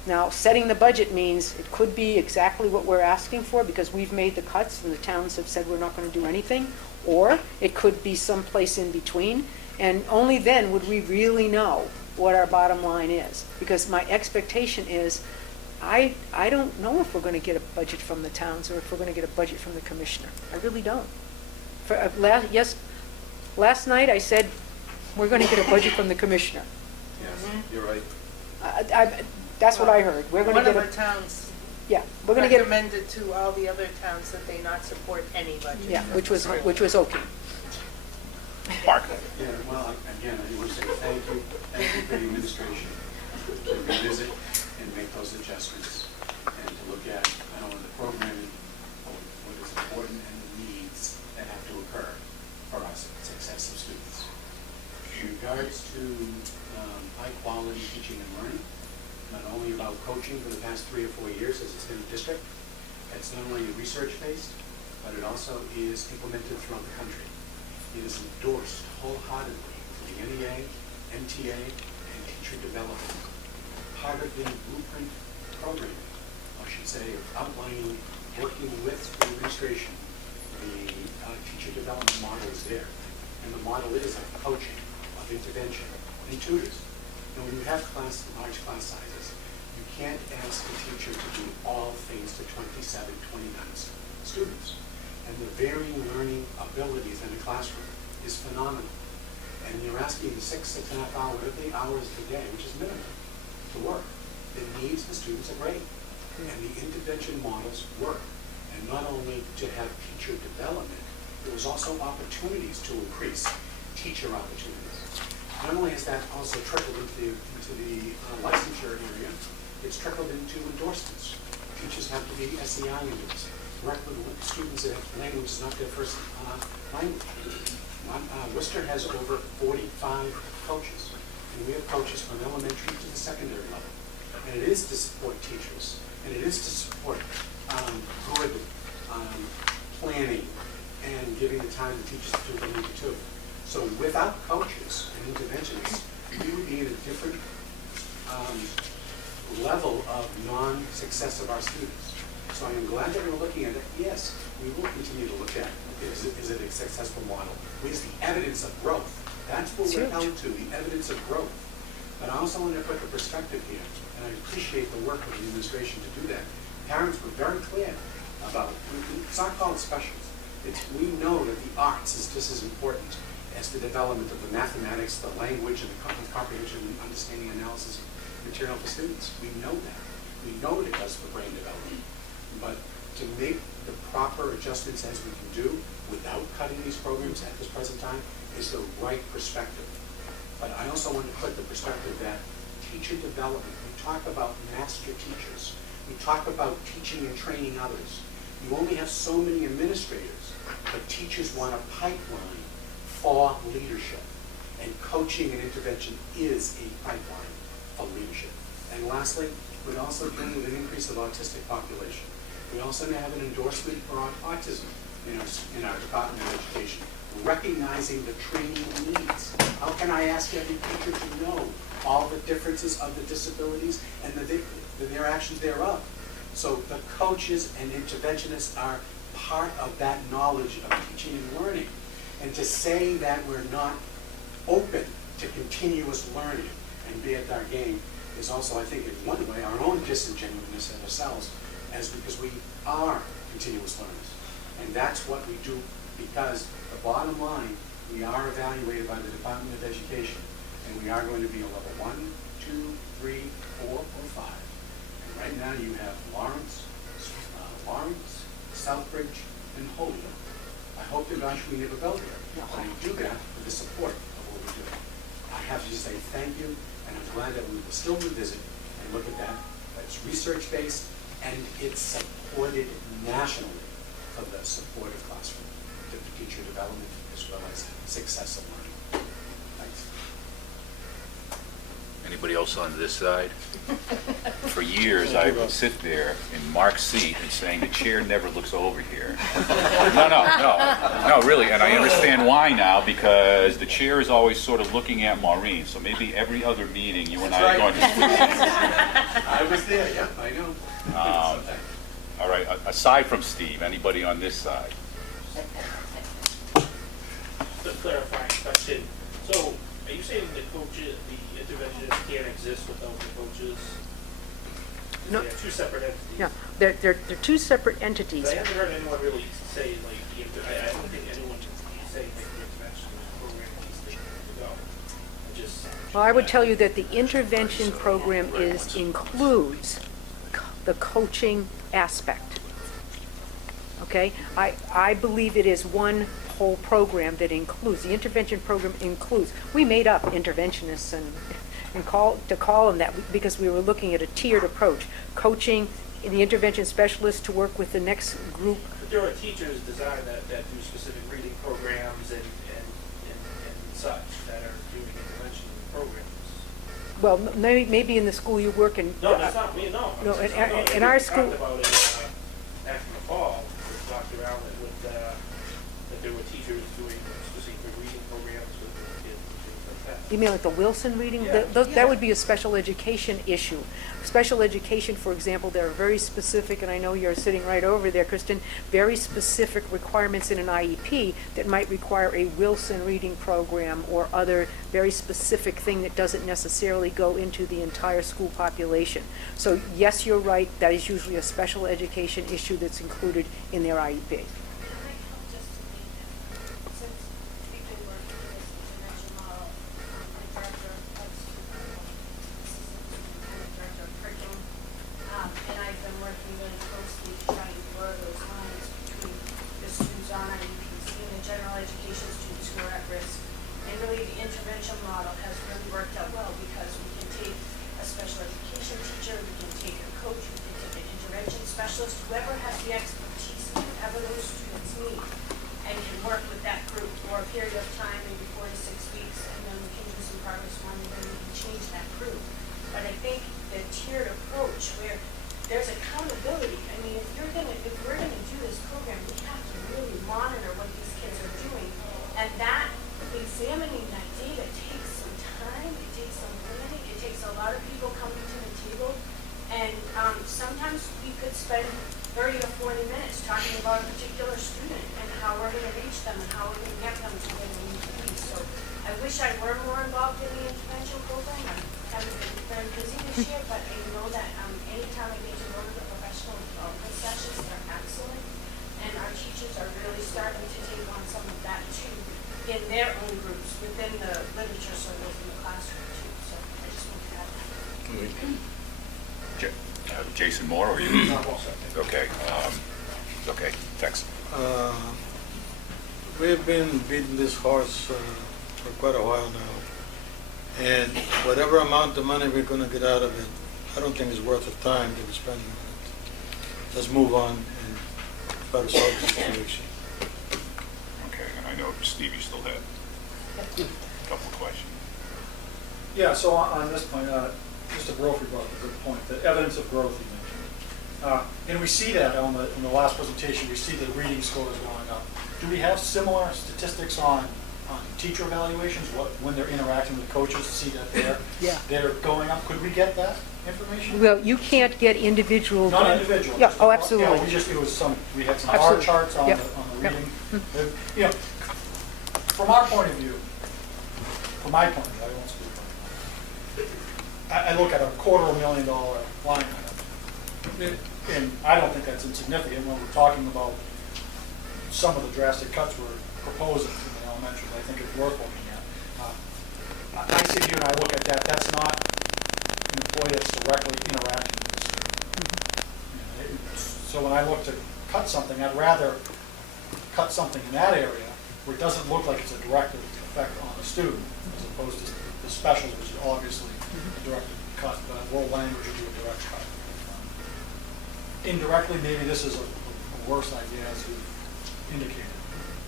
Now, setting the budget means it could be exactly what we're asking for because we've made the cuts and the towns have said we're not going to do anything, or it could be someplace in between, and only then would we really know what our bottom line is. Because my expectation is, I don't know if we're going to get a budget from the towns or if we're going to get a budget from the commissioner. I really don't. Last night I said, we're going to get a budget from the commissioner. Yes, you're right. That's what I heard. We're going to One get of the towns yeah, we're going to get recommended to all the other towns that they not support any budget. yeah, which was okay. Mark? Yeah, well, again, I want to say thank you for the administration to revisit and make those adjustments and to look at not only the programming, but what is important and the needs that have to occur for our success of students. In regards to high-quality teaching and learning, not only about coaching for the past 3 or 4 years as it's been a district, it's not only research-based, but it also is implemented throughout the country. It is endorsed wholeheartedly for the NEA, MTA, and teacher development. Part of the blueprint program, I should say, outlining, working with the administration, the teacher development model is there. And the model is of coaching, of intervention, and tutors. Now, when you have large class sizes, you can't ask a teacher to do all things to 27, 29 students. And the varying learning abilities in the classroom is phenomenal. And you're asking 6.5 hours, whatever the hours per day, which is minimum, to work. The needs the students are great. And the intervention models work. And not only to have teacher development, there was also opportunities to increase teacher opportunities. Not only has that also trickled into the licensure area, it's trickled into endorsements. Teachers have to be SEI endorsed. Students that have language is not their first language. Worcester has over 45 coaches, and we have coaches from elementary to the secondary level. And it is to support teachers, and it is to support good planning and giving the time to teachers to do what they need to do. So without coaches and interventionists, we would be in a different level of non-success of our students. So I am glad that we're looking at it. Yes, we will continue to look at, is it a successful model? Where's the evidence of growth? That's what we're held to, the evidence of growth. But I also want to put the perspective here, and I appreciate the work of the administration to do that. Parents were very clear about, it's not called specials. We know that the arts is just as important as the development of the mathematics, the language, and the comprehension, understanding, analysis material for students. We know that. We know what it does for brain development. But to make the proper adjustments as we can do without cutting these programs at this present time is the right perspective. But I also want to put the perspective that teacher development, we talk about master teachers. We talk about teaching and training others. You only have so many administrators, but teachers want a pipeline for leadership. And coaching and intervention is a pipeline for leadership. And lastly, we're also dealing with an increase of autistic population. We also now have an endorsement for autism in our Department of Education, recognizing the training needs. How can I ask every teacher to know all the differences of the disabilities and their actions thereof? So the coaches and interventionists are part of that knowledge of teaching and learning. And to say that we're not open to continuous learning and be at our game is also, I think, in one way, our own disingenuousness of ourselves, as because we are continuous learners. And that's what we do, because the bottom line, we are evaluated by the Department of Education, and we are going to be a level 1, 2, 3, 4, or 5. And right now you have Lawrence, Southbridge, and Holyoke. I hope eventually we never go there, but we do that with the support of what we're doing. I have to say thank you, and I'm glad that we will still revisit and look at that. It's research-based, and it's supported nationally for the supportive classroom, the teacher development, as well as success of learning. Thanks. Anybody else on this side? For years, I would sit there in Mark's seat and saying, the chair never looks over here. No, really, and I understand why now, because the chair is always sort of looking at Maureen, so maybe every other meeting, you and I are going to switch seats. I was there, yeah, I know. All right, aside from Steve, anybody on this side? The clarifying question, so are you saying the coaches, the interventionists can't exist without the coaches? No. They're two separate entities? Yeah, they're two separate entities. I haven't heard anyone really say, like, I don't think anyone is saying that the interventionist program needs to go. Well, I would tell you that the intervention program includes the coaching aspect. Okay? I believe it is one whole program that includes, the intervention program includes, we made up interventionists and call them that because we were looking at a tiered approach. Coaching the intervention specialist to work with the next group. But there are teachers designed that do specific reading programs and such that are doing intervention programs. Well, maybe in the school you work in. No, that's not me, no. No, in our school. We talked about it back in the fall, we talked around it with, that there were teachers doing specific reading programs with kids and things like that. You mean like the Wilson reading? Yeah. That would be a special education issue. Special education, for example, there are very specific, and I know you're sitting right over there, Kristen, very specific requirements in an IEP that might require a Wilson reading program or other very specific thing that doesn't necessarily go into the entire school population. So yes, you're right, that is usually a special education issue that's included in their IEP. And I've been working really closely to try and blur those lines between the students on IEPs and the general education students who are at risk. And really, the intervention model has really worked out well because we can take a special education teacher, we can take a coach, we can take an intervention specialist, whoever has the expertise, whatever those students need, and can work with that group for a period of time, maybe 4 to 6 weeks, and then we can do some progress on it, and then we can change that group. But I think the tiered approach where there's accountability. I mean, if we're gonna do this program, we have to really monitor what these kids are doing. And that, examining that data takes some time, it takes some learning, it takes a lot of people coming to the table. And sometimes we could spend 30 or 40 minutes talking about a particular student and how we're gonna reach them and how we're gonna get them to where they need to be. So I wish I were more involved in the intervention program. I haven't been very busy this year, but I know that anytime I get to go to the professional development sessions, they're excellent. And our teachers are really starting to take on some of that too in their own groups, within the literature circles in the classroom too. So I just want to add that. Jason Moore, or you? Okay, okay, thanks. We've been beating this horse for quite a while now. And whatever amount of money we're going to get out of it, I don't think it's worth the time to be spending on it. Let's move on and try to solve the situation. Okay, and I know, Steve, you still had a couple of questions. Yeah, so on this point, Mr. Brophy brought up a good point, the evidence of growth you mentioned. And we see that in the last presentation, we see the reading scores going up. Do we have similar statistics on teacher evaluations, when they're interacting with coaches to see that they're going up? Could we get that information? Well, you can't get individual. Not individual. Yeah, oh, absolutely. Yeah, we had some Absolutely. bar charts on Yep. the Yep. reading. You know, from our point of view, from my point of view, I won't speak for anyone. I look at a $250,000 line item, and I don't think that's insignificant when we're talking about some of the drastic cuts we're proposing in the elementary. I think it's worth looking at. I sit here and I look at that. That's not an employee that's directly interacting with the student. So when I look to cut something, I'd rather cut something in that area where it doesn't look like it's a direct effect on the student, as opposed to the specials, which is obviously a direct cut, but world language would be a direct cut. Indirectly, maybe this is a worse idea, as you indicated,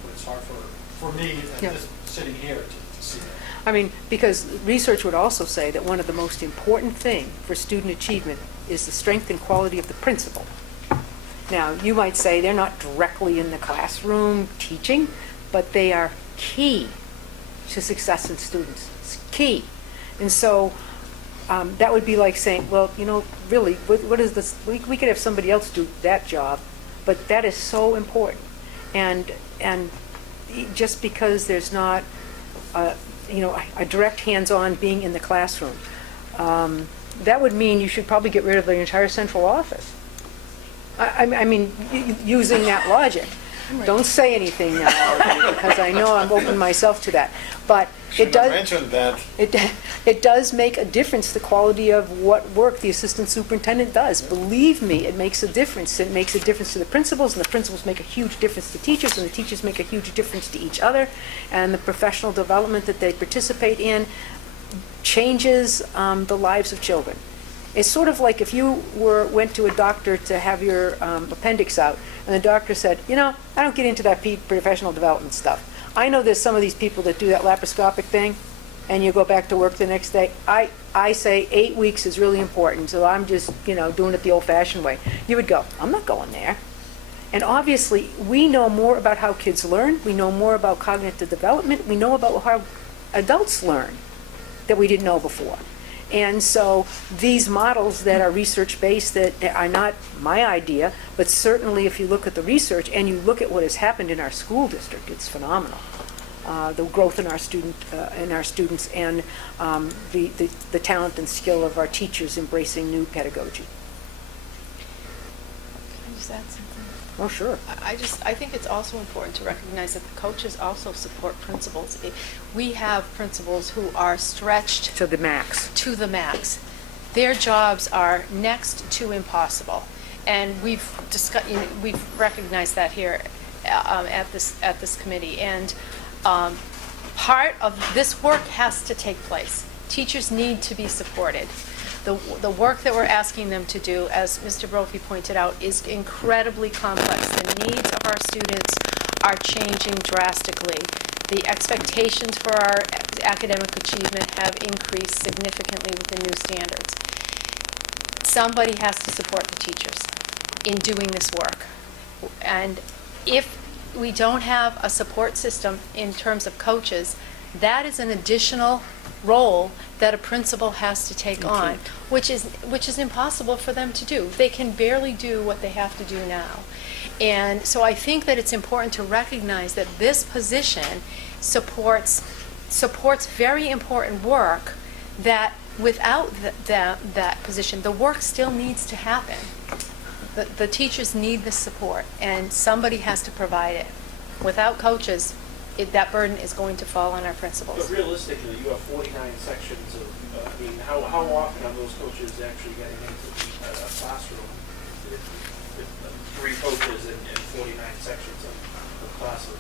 but it's hard for me, Yeah. just sitting here, to see that. I mean, because research would also say that one of the most important thing for student achievement is the strength and quality of the principal. Now, you might say they're not directly in the classroom teaching, but they are key to success in students. It's key. And so that would be like saying, well, you know, really, what is this? We could have somebody else do that job, but that is so important. And just because there's not, you know, a direct hands-on being in the classroom, that would mean you should probably get rid of the entire central office. I mean, using that logic. Don't say anything now, because I know I'm open myself to that. But it Shouldn't have does. mentioned that. It does make a difference, the quality of what work the assistant superintendent does. Believe me, it makes a difference. It makes a difference to the principals, and the principals make a huge difference to teachers, and the teachers make a huge difference to each other. And the professional development that they participate in changes the lives of children. It's sort of like if you went to a doctor to have your appendix out, and the doctor said, you know, I don't get into that professional development stuff. I know there's some of these people that do that laparoscopic thing, and you go back to work the next day. I say 8 weeks is really important, so I'm just, you know, doing it the old-fashioned way. You would go, I'm not going there. And obviously, we know more about how kids learn. We know more about cognitive development. We know about how adults learn that we didn't know before. And so these models that are research-based, that are not my idea, but certainly if you look at the research and you look at what has happened in our school district, it's phenomenal. The growth in our students, and the talent and skill of our teachers embracing new pedagogy. Can I just add something? Oh, sure. I think it's also important to recognize that the coaches also support principals. We have principals who are stretched To the max. to the max. Their jobs are next to impossible, and we've discussed, you know, we've recognized that here at this committee. And part of this work has to take place. Teachers need to be supported. The work that we're asking them to do, as Mr. Brophy pointed out, is incredibly complex. The needs of our students are changing drastically. The expectations for our academic achievement have increased significantly with the new standards. Somebody has to support the teachers in doing this work. And if we don't have a support system in terms of coaches, that is an additional role that a principal has to take on, which is impossible for them to do. They can barely do what they have to do now. And so I think that it's important to recognize that this position supports very important work, that without that position, the work still needs to happen. The teachers need this support, and somebody has to provide it. Without coaches, that burden is going to fall on our principals. But realistically, you have 49 sections of, I mean, how often are those coaches actually getting into a classroom with 3 coaches and 49 sections of classes?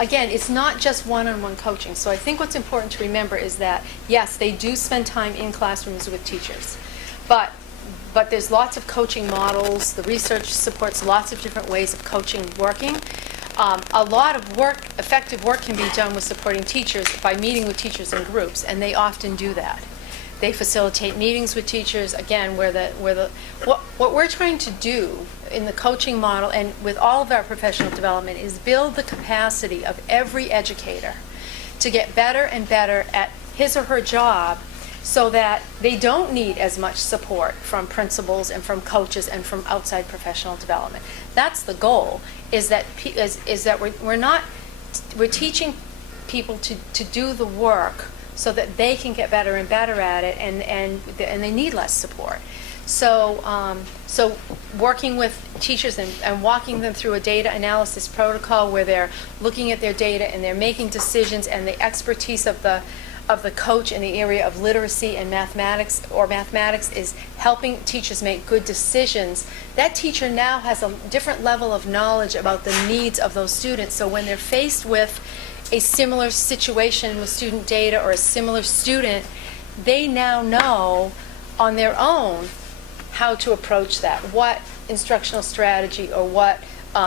Again, it's not just one-on-one coaching. So I think what's important to remember is that, yes, they do spend time in classrooms with teachers, but there's lots of coaching models. The research supports lots of different ways of coaching working. A lot of effective work can be done with supporting teachers by meeting with teachers in groups, and they often do that. They facilitate meetings with teachers, again, what we're trying to do in the coaching model and with all of our professional development is build the capacity of every educator to get better and better at his or her job, so that they don't need as much support from principals and from coaches and from outside professional development. That's the goal, is that we're teaching people to do the work so that they can get better and better at it, and they need less support. So working with teachers and walking them through a data analysis protocol where they're looking at their data and they're making decisions, and the expertise of of the coach in the area of literacy and mathematics is helping teachers make good decisions. That teacher now has a different level of knowledge about the needs of those students. So when they're faced with a similar situation with student data or a similar student, they now know on their own how to approach that, what instructional strategy or what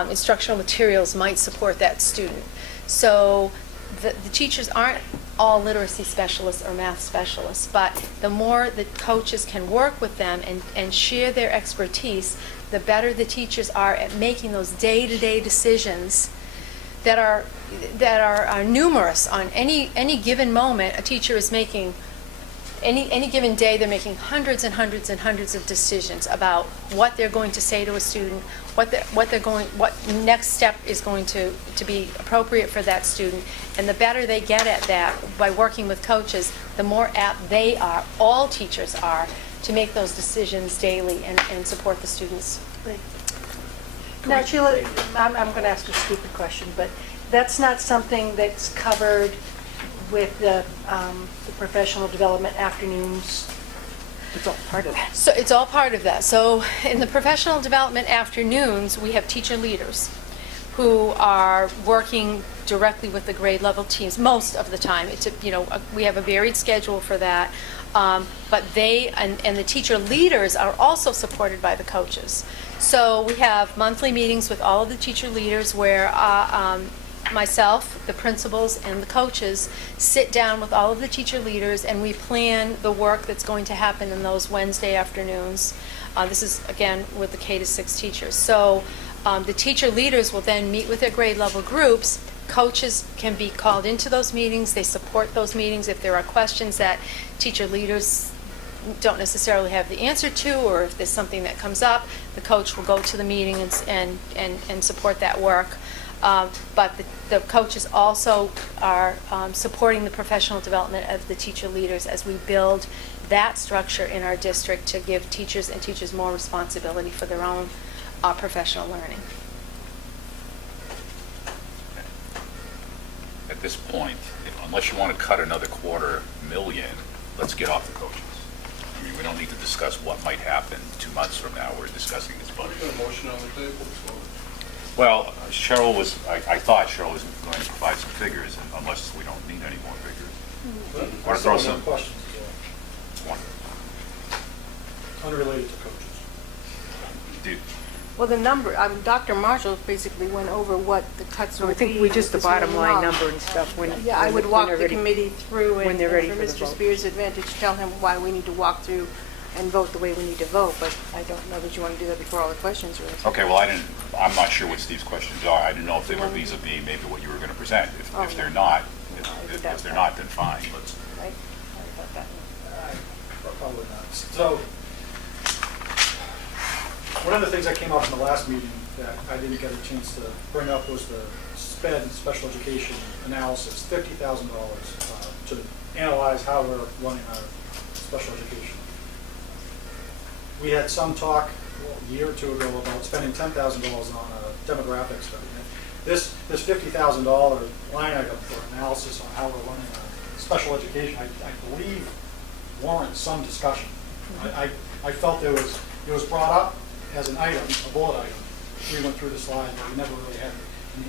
instructional materials might support that student. So the teachers aren't all literacy specialists or math specialists, but the more the coaches can work with them and share their expertise, the better the teachers are at making those day-to-day decisions that are numerous. On any given moment, a teacher is making, any given day, they're making hundreds and hundreds and hundreds of decisions about what they're going to say to a student, what next step is going to be appropriate for that student. And the better they get at that by working with coaches, the more apt they are, all teachers are, to make those decisions daily and support the students. Now, Sheila, I'm going to ask a stupid question, but that's not something that's covered with the professional development afternoons? It's all part of that. So it's all part of that. So in the professional development afternoons, we have teacher leaders who are working directly with the grade level teams most of the time. We have a varied schedule for that, but they and the teacher leaders are also supported by the coaches. So we have monthly meetings with all of the teacher leaders where myself, the principals, and the coaches sit down with all of the teacher leaders, and we plan the work that's going to happen in those Wednesday afternoons. This is, again, with the K-6 teachers. So the teacher leaders will then meet with their grade level groups. Coaches can be called into those meetings. They support those meetings if there are questions that teacher leaders don't necessarily have the answer to, or if there's something that comes up, the coach will go to the meeting and support that work. But the coaches also are supporting the professional development of the teacher leaders as we build that structure in our district to give teachers and teachers more responsibility for their own professional learning. At this point, unless you want to cut another $250,000, let's get off the coaches. I mean, we don't need to discuss what might happen 2 months from now. We're discussing this budget. Got a motion on the table, so. Well, I thought Cheryl was going to provide some figures, unless we don't need any more figures. Want to throw some? Questions as well, unrelated to coaches. Dude, Well, the number, Dr. Marshall basically went over what the cuts So would I be. think we just the with this bottom new line model. number and stuff when. Yeah, I when- would when walk they're the ready- committee through when and they're ready for for the Mr. vote. Spears' advantage, tell him why we need to walk through and vote the way we need to vote, but I don't know that you want to do that before all the questions are answered. okay, well, I'm not sure what Steve's questions are. I didn't know if they were vis-à-vis maybe what you were going to present. Oh, If they're no. not, No, I if doubt they're that. not, then fine. Let's, Right? Sorry about that. Probably not. So, one of the things that came up in the last meeting that I didn't get a chance to bring up was the SPED, special education analysis, $50,000 to analyze how we're running our special education. We had some talk a year or two ago about spending $10,000 on a demographic study. This $50,000 line item for analysis on how we're running our special education, I believe warrants some discussion. I felt it was brought up as an item, a bullet item. We went through the slide, but we never really had an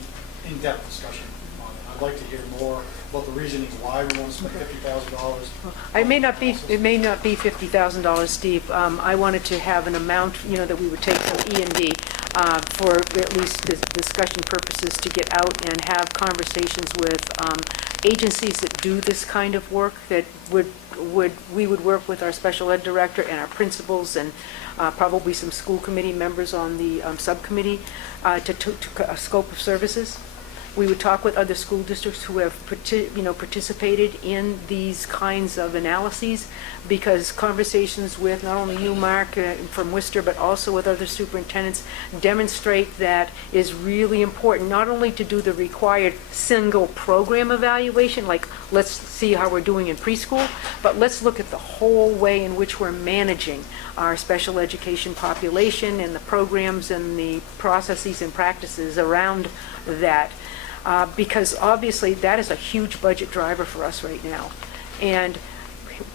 in-depth discussion on it. I'd like to hear more about the reasonings why we want to spend $50,000. It may not be $50,000, Steve. I wanted to have an amount, that we would take from E&D for at least discussion purposes to get out and have conversations with agencies that do this kind of work, that we would work with our special ed director and our principals and probably some school committee members on the subcommittee to a scope of services. We would talk with other school districts who have participated in these kinds of analyses, because conversations with not only you, Mark, from Worcester, but also with other superintendents demonstrate that is really important, not only to do the required single program evaluation, like let's see how we're doing in preschool, but let's look at the whole way in which we're managing our special education population and the programs and the processes and practices around that. Because obviously that is a huge budget driver for us right now. And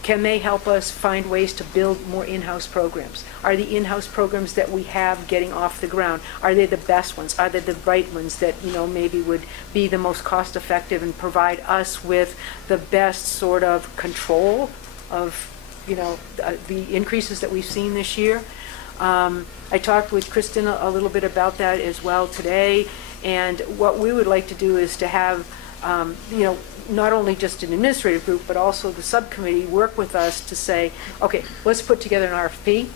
can they help us find ways to build more in-house programs? Are the in-house programs that we have getting off the ground, are they the best ones? Are they the right ones that, maybe would be the most cost-effective and provide us with the best sort of control of, the increases that we've seen this year? I talked with Kristen a little bit about that as well today, and what we would like to do is to have, not only just an administrative group, but also the subcommittee work with us to say, okay, let's put together an RFP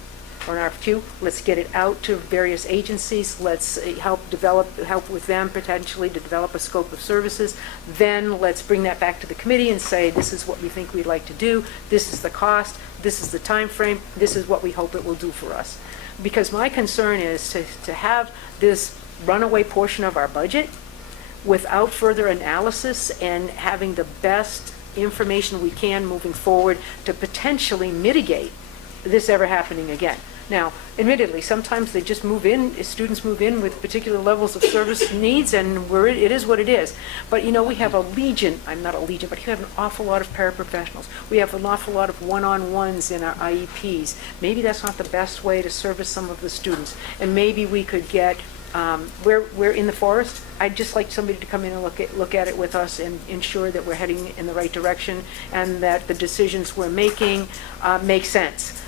or an RFQ, let's get it out to various agencies, let's help with them potentially to develop a scope of services, then let's bring that back to the committee and say, this is what we think we'd like to do, this is the cost, this is the time frame, this is what we hope it will do for us. Because my concern is to have this runaway portion of our budget without further analysis and having the best information we can moving forward to potentially mitigate this ever happening again. Now, admittedly, sometimes they just students move in with particular levels of service needs, and it is what it is. But we have a legion, I'm not a legion, but you have an awful lot of paraprofessionals. We have an awful lot of one-on-ones in our IEPs. Maybe that's not the best way to service some of the students. And maybe we could get, we're in the forest. I'd just like somebody to come in and look at it with us and ensure that we're heading in the right direction and that the decisions we're making make sense.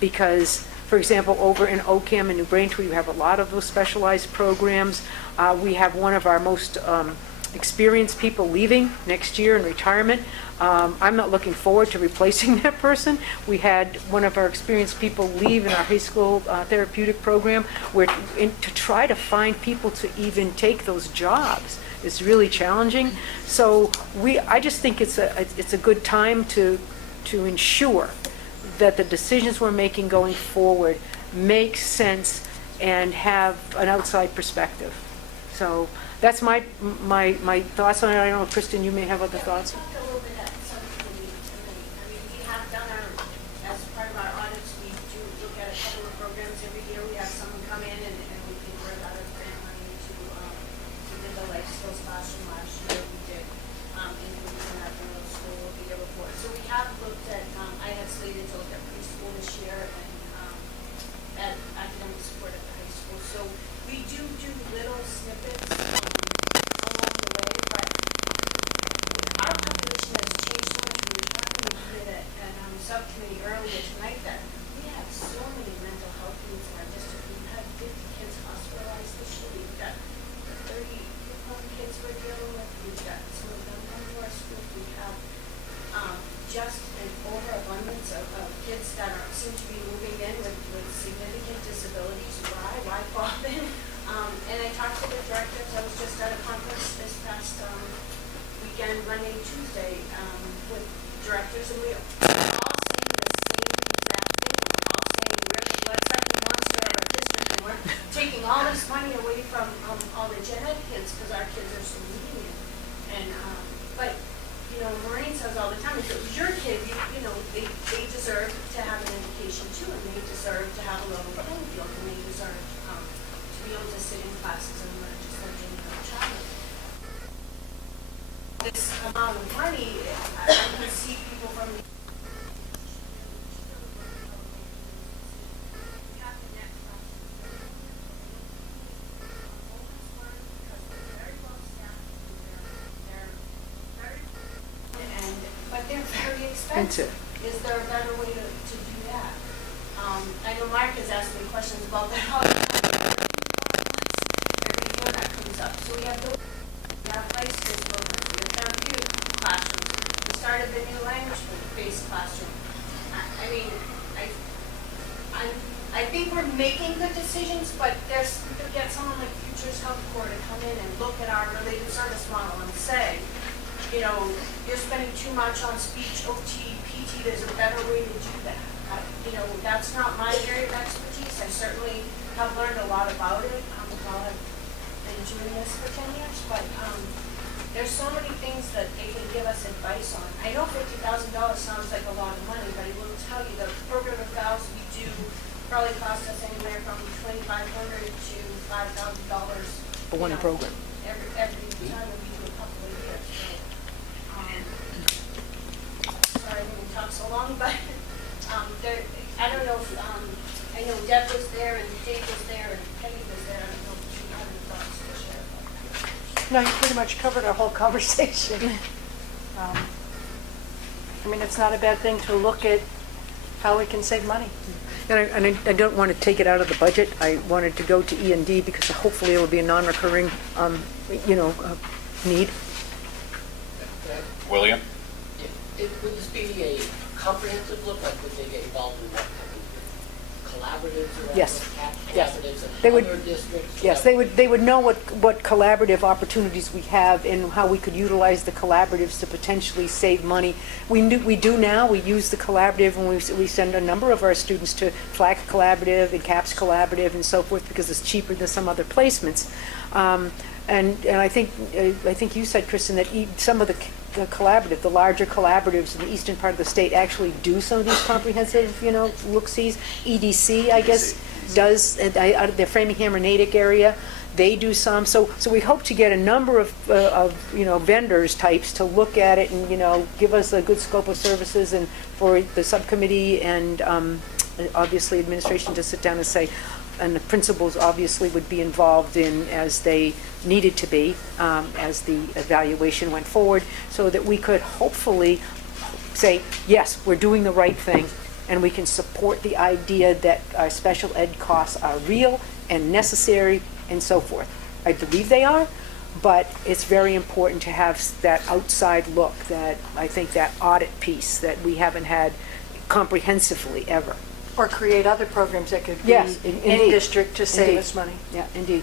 Because, for example, over in Ocam and New Braintree, we have a lot of those specialized programs. We have one of our most experienced people leaving next year in retirement. I'm not looking forward to replacing that person. We had one of our experienced people leave in our high school therapeutic program, where to try to find people to even take those jobs is really challenging. So I just think it's a good time to ensure that the decisions we're making going forward make sense and have an outside perspective. So that's my thoughts on it. I don't know, Kristen, you may have other thoughts. We talked a little bit at subcommittee tonight. I mean, we have done as part of our audits, we do look at a couple of programs every year. We have someone come in and we can work out of grant money we did the life skills classroom last year. We did in our middle school the year before. So we have looked at, I had slated to look at preschool this year and at academic support at the high school. So we do little snippets along the way, but our population has changed so much. We were talking about it at subcommittee earlier tonight that we have so many mental health needs in our district. We've had 50 kids hospitalized this year. We've got 30 kids we're dealing with. We've got some of them come to our school. We have just an overabundance of kids that seem to be moving in with significant disabilities. Why often? And I talked to the directors. I was just at a conference this past weekend, Monday and Tuesday, with directors, and we all saying the same exact thing. We're all saying we're the blood-sucking monster of our district, and we're taking all this money away from all the gen ed kids because our kids are so needy. And but Maureen says all the time, if it was your kid, they deserve to have an education too, and they deserve to have a level playing field, and they deserve to be able to sit in classes and learn just like any other child. This amount of money, I can see people from the they're very expensive. Is there a better way to do that? I know Mark has asked me questions about that all the time. Every year that comes up. So we have life skills programs, we have therapeutic classrooms, we started the new language-based classroom. I mean, I think we're making good decisions, but to get someone like Futures Health Corps to come in and look at our related service model and say, you're spending too much on speech, OT, PT, there's a better way to do that. That's not my area of expertise. I certainly have learned a lot about it while I've been doing this for 10 years, but there's so many things that they can give us advice on. I know $50,000 sounds like a lot of money, but I will tell you the program of vows we do probably cost us anywhere from $2,500 to $5,000 For one program. Every time that we do a couple of years. So, but, there, I don't know if, I know Deb was there and Dave was there and Peggy was there. I don't know if you have any thoughts to share about that. No, you pretty much covered our whole conversation. I mean, it's not a bad thing to look at how we can save money. And I don't want to take it out of the budget. I wanted to go to E&D because hopefully it will be a non-recurring, need. William? Would this be a comprehensive look, like would they get involved in what collaboratives or Yes. Yes. collaboratives They in would- other districts? Yes, they would know what collaborative opportunities we have and how we could utilize the collaboratives to potentially save money. We do now, we use the collaborative and we send a number of our students to FLAC Collaborative and CAPS Collaborative and so forth because it's cheaper than some other placements. And I think you said, Kristen, that some of the collaborative, the larger collaboratives in the eastern part of the state actually do some of these comprehensive, look-sees. EDC, I guess, does, out of the Framingham or Natick area, they do some. So we hope to get a number of vendors types to look at it and, give us a good scope of services and for the subcommittee and obviously administration to sit down and say, and the principals obviously would be involved in as they needed to be as the evaluation went forward, so that we could hopefully say, yes, we're doing the right thing, and we can support the idea that our special ed costs are real and necessary and so forth. I believe they are, but it's very important to have that outside look, that I think that audit piece that we haven't had comprehensively ever. Or create other programs that could be Yes, in indeed. district to save Indeed. us money. Yeah, indeed.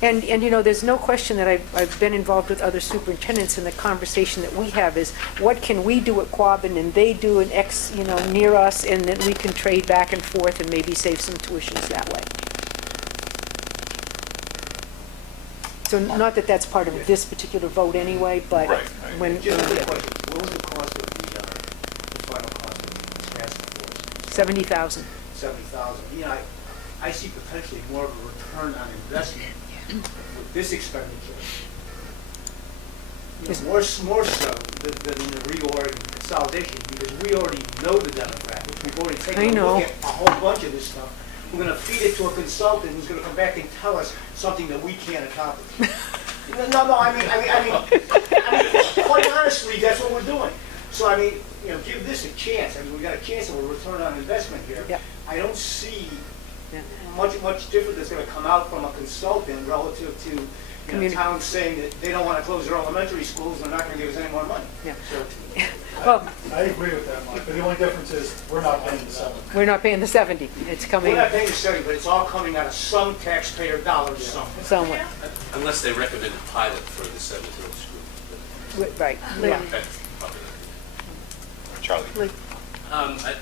And there's no question that I've been involved with other superintendents, and the conversation that we have is, what can we do at Quabbin and they do an X, near us, and then we can trade back and forth and maybe save some tuitions that way. So not that that's part of this particular vote anyway, but Right. when, Just a quick question, what was the cost of the final cost of the task force? 70,000. 70,000. I see potentially more of a return on investment with this expenditure. More so than in the reorg and consolidation, because we already know the demographics. We've already I taken a know. look at a whole bunch of this stuff. We're going to feed it to a consultant who's going to come back and tell us something that we can't accomplish. No, I mean, quite honestly, that's what we're doing. So, give this a chance. We got a chance of a return on investment here. Yep. I don't see Yeah. much different that's going to come out from a consultant relative to towns saying that they don't want to close their elementary schools, they're not going to give us any more money. Yeah. So, Well, I agree with that, Mike, but the only difference is we're not paying the 7. we're not paying the 70. It's coming we're not paying the study, but it's all coming out of some taxpayer dollars somewhere. somewhere. Unless they recommend a pilot for the 7-year-old school. Right, yeah. That's probably not. Charlie?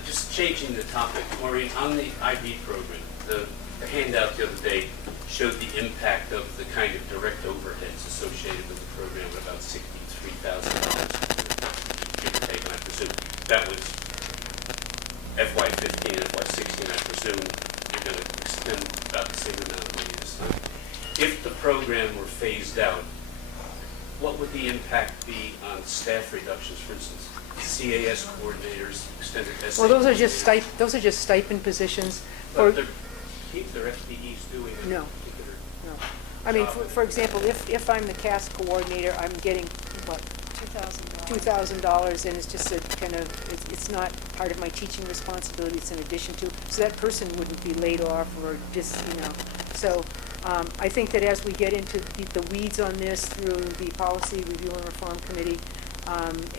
Just changing the topic, Maureen, on the IB program, the handout the other day showed the impact of the kind of direct overheads associated with the program at about $63,000, give or take, and I presume that was FY15 and FY16. I presume you're going to extend about the same amount of money this time. If the program were phased out, what would the impact be on staff reductions, for instance, CAS coordinators, extended SA? Well, those are just stipend positions. But they're, keep their FTEs doing it. No. No. I mean, for example, if I'm the CAS coordinator, I'm getting, what, $2,000, and it's just a kind of, it's not part of my teaching responsibility, it's in addition to, so that person wouldn't be laid off or just, So I think that as we get into the weeds on this through the Policy Review and Reform Committee,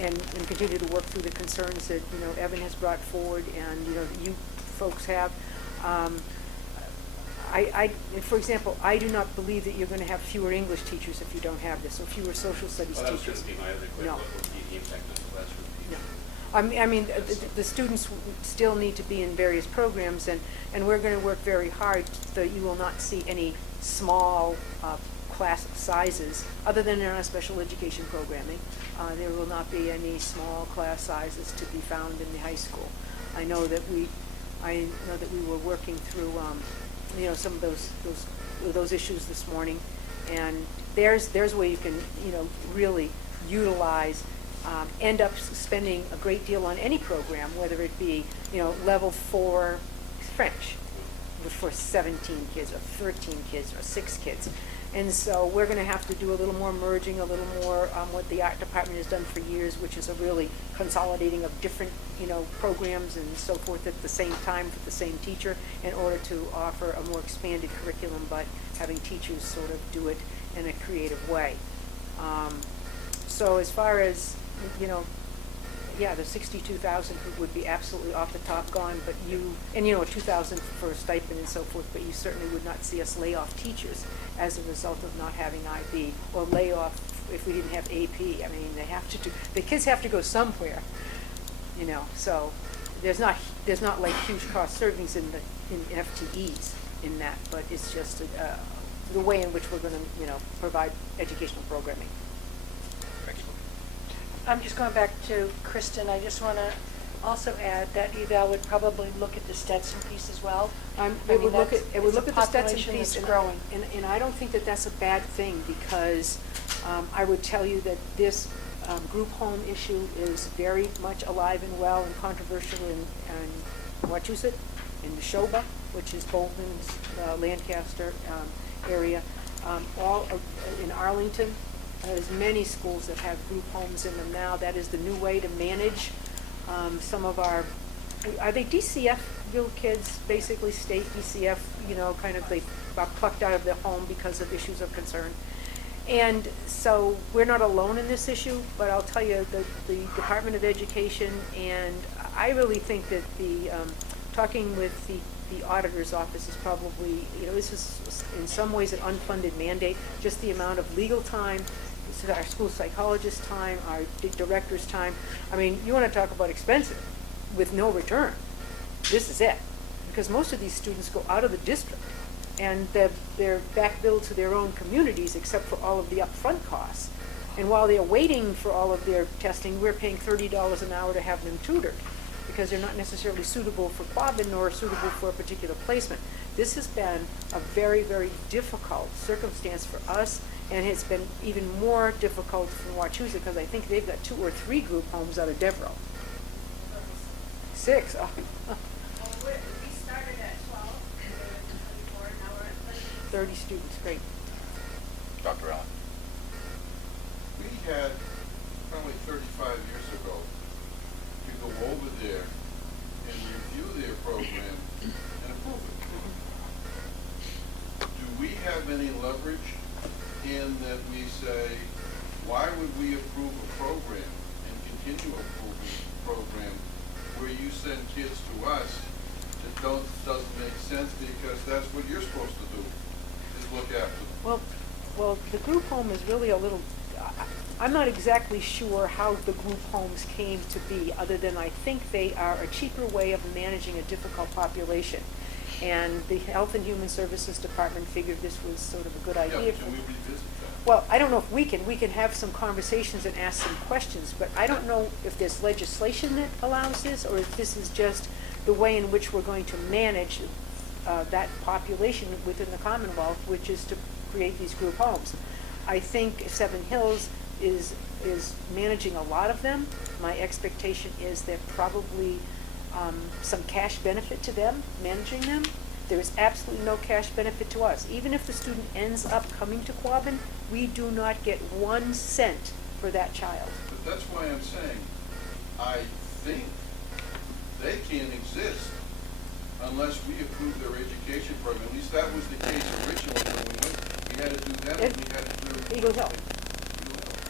and continue to work through the concerns that, Evan has brought forward and, you folks have, for example, I do not believe that you're going to have fewer English teachers if you don't have this, or fewer social studies Well, that was teachers. going to be my other question. No. What would be the impact on the classroom teachers? No. I mean, the students still need to be in various programs, and we're going to work very hard so you will not see any small class sizes, other than in our special education programming. There will not be any small class sizes to be found in the high school. I know that we were working through, some of those issues this morning, and there's where you can, really utilize end up spending a great deal on any program, whether it be, level 4 French for 17 kids or 13 kids or 6 kids. And so we're going to have to do a little more merging, a little more what the art department has done for years, which is a really consolidating of different, programs and so forth at the same time for the same teacher in order to offer a more expanded curriculum, but having teachers sort of do it in a creative way. So as far as, the 62,000 would be absolutely off the top gone, but 2,000 for a stipend and so forth, but you certainly would not see us lay off teachers as a result of not having IB, or lay off if we didn't have AP. I mean, the kids have to go somewhere, so there's not like huge cost savings in FTEs in that, but it's just the way in which we're going to, provide educational programming. I'm just going back to Kristen. I just want to also add that eval would probably look at the Stetson piece as well. It would look at the Stetson population piece, that's growing. and I don't think that that's a bad thing, because I would tell you that this group home issue is very much alive and well and controversial in Wachusett, in Neshoba, which is Bolton's, Lancaster area, all in Arlington. There's many schools that have group homes in them now. That is the new way to manage some of are they DCF kids, basically state DCF, kind of they got plucked out of their home because of issues of concern. And so we're not alone in this issue, but I'll tell you that the Department of Education, and I really think that the talking with the auditor's office is probably, this is in some ways an unfunded mandate, just the amount of legal time, our school psychologist time, our director's time. I mean, you want to talk about expensive with no return. This is it. Because most of these students go out of the district and they're back billed to their own communities except for all of the upfront costs. And while they're waiting for all of their testing, we're paying $30 an hour to have them tutored because they're not necessarily suitable for Quabbin nor suitable for a particular placement. This has been a very, very difficult circumstance for us, and it's been even more difficult for Wachusett because I think they've got 2 or 3 group homes out of Devereux. 6. Oh. We started at 12, and we went to 24, now we're at 30 students, great. Dr. Allen. We had, probably 35 years ago, to go over there and review their program and approve it. Do we have any leverage in that we say, why would we approve a program and continue approving a program where you send kids to us that doesn't make sense because that's what you're supposed to do, is look after them? Well, the group home is really a little, I'm not exactly sure how the group homes came to be, other than I think they are a cheaper way of managing a difficult population. And the Health and Human Services Department figured this was sort of a good idea. Yeah, can we revisit that? Well, I don't know if we can have some conversations and ask some questions, but I don't know if there's legislation that allows this, or if this is just the way in which we're going to manage that population within the Commonwealth, which is to create these group homes. I think Seven Hills is managing a lot of them. My expectation is that probably some cash benefit to them managing them. There is absolutely no cash benefit to us. Even if the student ends up coming to Quabbin, we do not get 1 cent for that child. But that's why I'm saying, I think they can't exist unless we approve their education program. At least that was the case originally when we went. We had to do that, and we had to do Eagle Hill.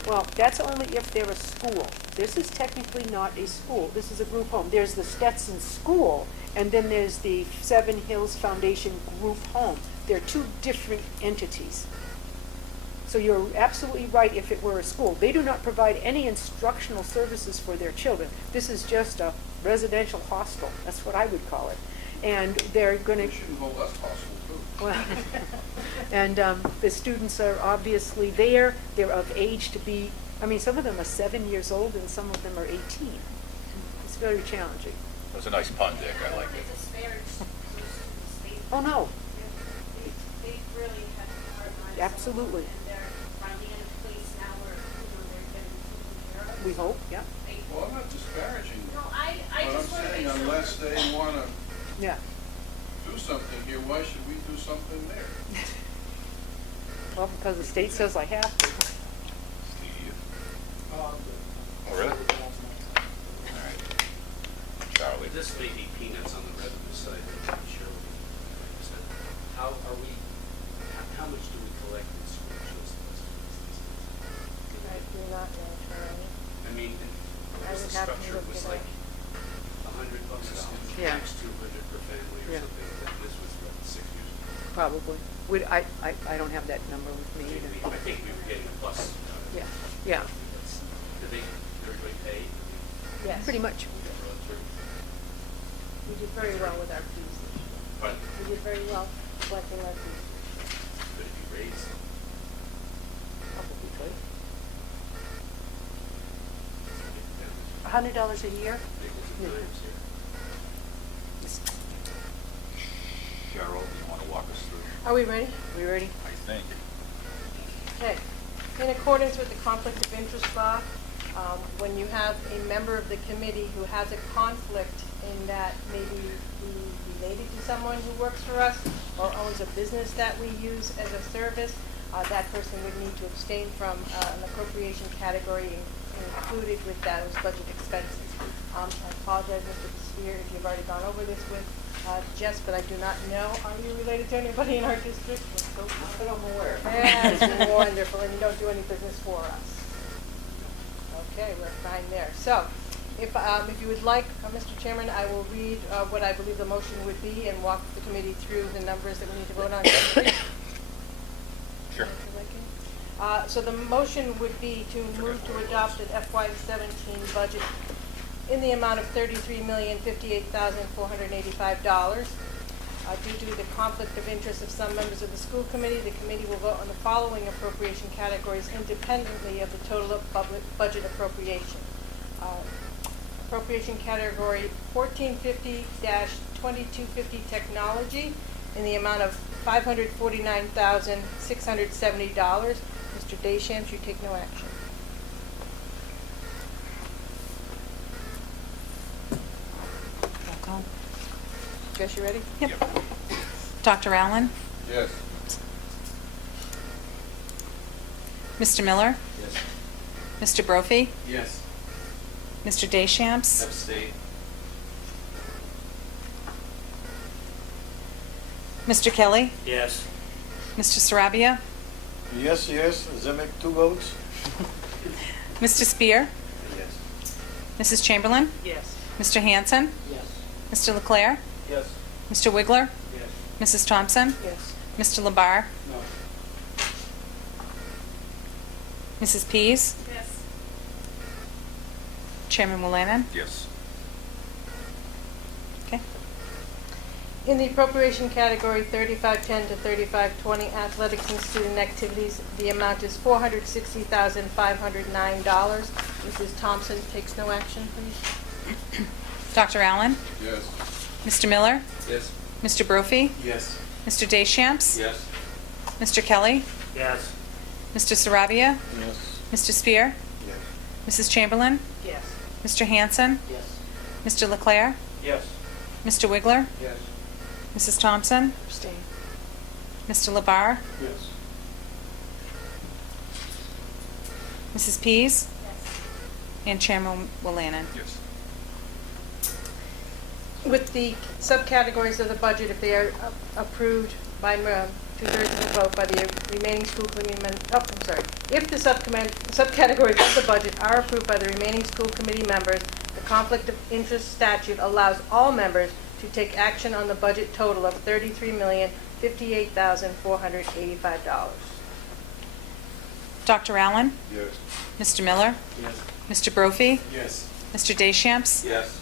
Well, that's only if they're a school. This is technically not a school. This is a group home. There's the Stetson School, and then there's the Seven Hills Foundation Group Home. They're 2 different entities. So you're absolutely right if it were a school. They do not provide any instructional services for their children. This is just a residential hostel. That's what I would call it. And they're going to... They shouldn't hold us hostile, too. Well, and the students are obviously there. They're of age to be, I mean, some of them are 7 years old and some of them are 18. It's very challenging. That was a nice pun, Dick. I like it. Oh, no. They really have a hard time. Absolutely. And they're finally in a place now where, they're getting taken care of. we hope, yeah. Well, I'm not disparaging, No, I but I'm just want to saying make sure. unless they want to Yeah. do something here, why should we do something there? Well, because the state says I have to. Steve? Um, Oh, really? All right. Charlie? This may be peanuts on the revenue side, but I'm sure. How are we, how much do we collect in school choice these days? I do not know, Charlie. I mean, I was would the have to structure look was it like $100 a student, Yeah. times 200 per family or Yeah. something, and this was what, 6 years ago? Probably. I don't have that number with me either. I think we were getting a plus. Yeah, yeah, Did everybody pay? Yes. pretty much. We did very well with our fees this year. But We did very well collecting our fees. could it be raised? Probably could. $100 a year? Maybe times here. Cheryl, do you want to walk us through? Are we ready? We ready? I think. Okay. In accordance with the conflict of interest law, when you have a member of the committee who has a conflict in that maybe he's related to someone who works for us or owns a business that we use as a service, that person would need to abstain from an appropriation category included with those budget expenses. I apologize, Mr. Spear, if you've already gone over this with Jess, but I do not know. Are you related to anybody in our district? Not that I'm aware. That's wonderful, and you don't do any business for us. Okay, we're fine there. So, if you would like, Mr. Chairman, I will read what I believe the motion would be and walk the committee through the numbers that we need to vote on. Sure. So the motion would be to move to adopt an FY17 budget in the amount of $33,058,485. Due to the conflict of interest of some members of the school committee, the committee will vote on the following appropriation categories independently of the total of public budget appropriation. Appropriation category 1450-2250 technology in the amount of $549,670. Mr. Deschamps, you take no action. Roll call. Jess, you ready? Yep. Dr. Allen? Yes. Mr. Miller? Yes. Mr. Brophy? Yes. Mr. Deschamps? Abstain. Mr. Kelly? Yes. Mr. Sarabia? Yes, does that make 2 votes? Mr. Spear? Yes. Mrs. Chamberlain? Yes. Mr. Hanson? Yes. Mr. Leclerc? Yes. Mr. Wiggler? Yes. Mrs. Thompson? Yes. Mr. Labar? No. Mrs. Pease? Yes. Chairman Willinan? Yes. Okay. In the appropriation category 3510 to 3520 athletics and student activities, the amount is $460,509. Mrs. Thompson takes no action, please. Dr. Allen? Yes. Mr. Miller? Yes. Mr. Brophy? Yes. Mr. Deschamps? Yes. Mr. Kelly? Yes. Mr. Sarabia? Yes. Mr. Spear? Yes. Mrs. Chamberlain? Yes. Mr. Hanson? Yes. Mr. Leclerc? Yes. Mr. Wiggler? Yes. Mrs. Thompson? Abstain. Mr. Labar? Yes. Mrs. Pease? Yes. And Chairman Willinan? Yes. With the subcategories of the budget, if they are approved by two-thirds of the vote by the remaining school committee if the subcategories of the budget are approved by the remaining school committee members, the conflict of interest statute allows all members to take action on the budget total of $33,058,485. Dr. Allen? Yes. Mr. Miller? Yes. Mr. Brophy? Yes. Mr. Deschamps? Yes.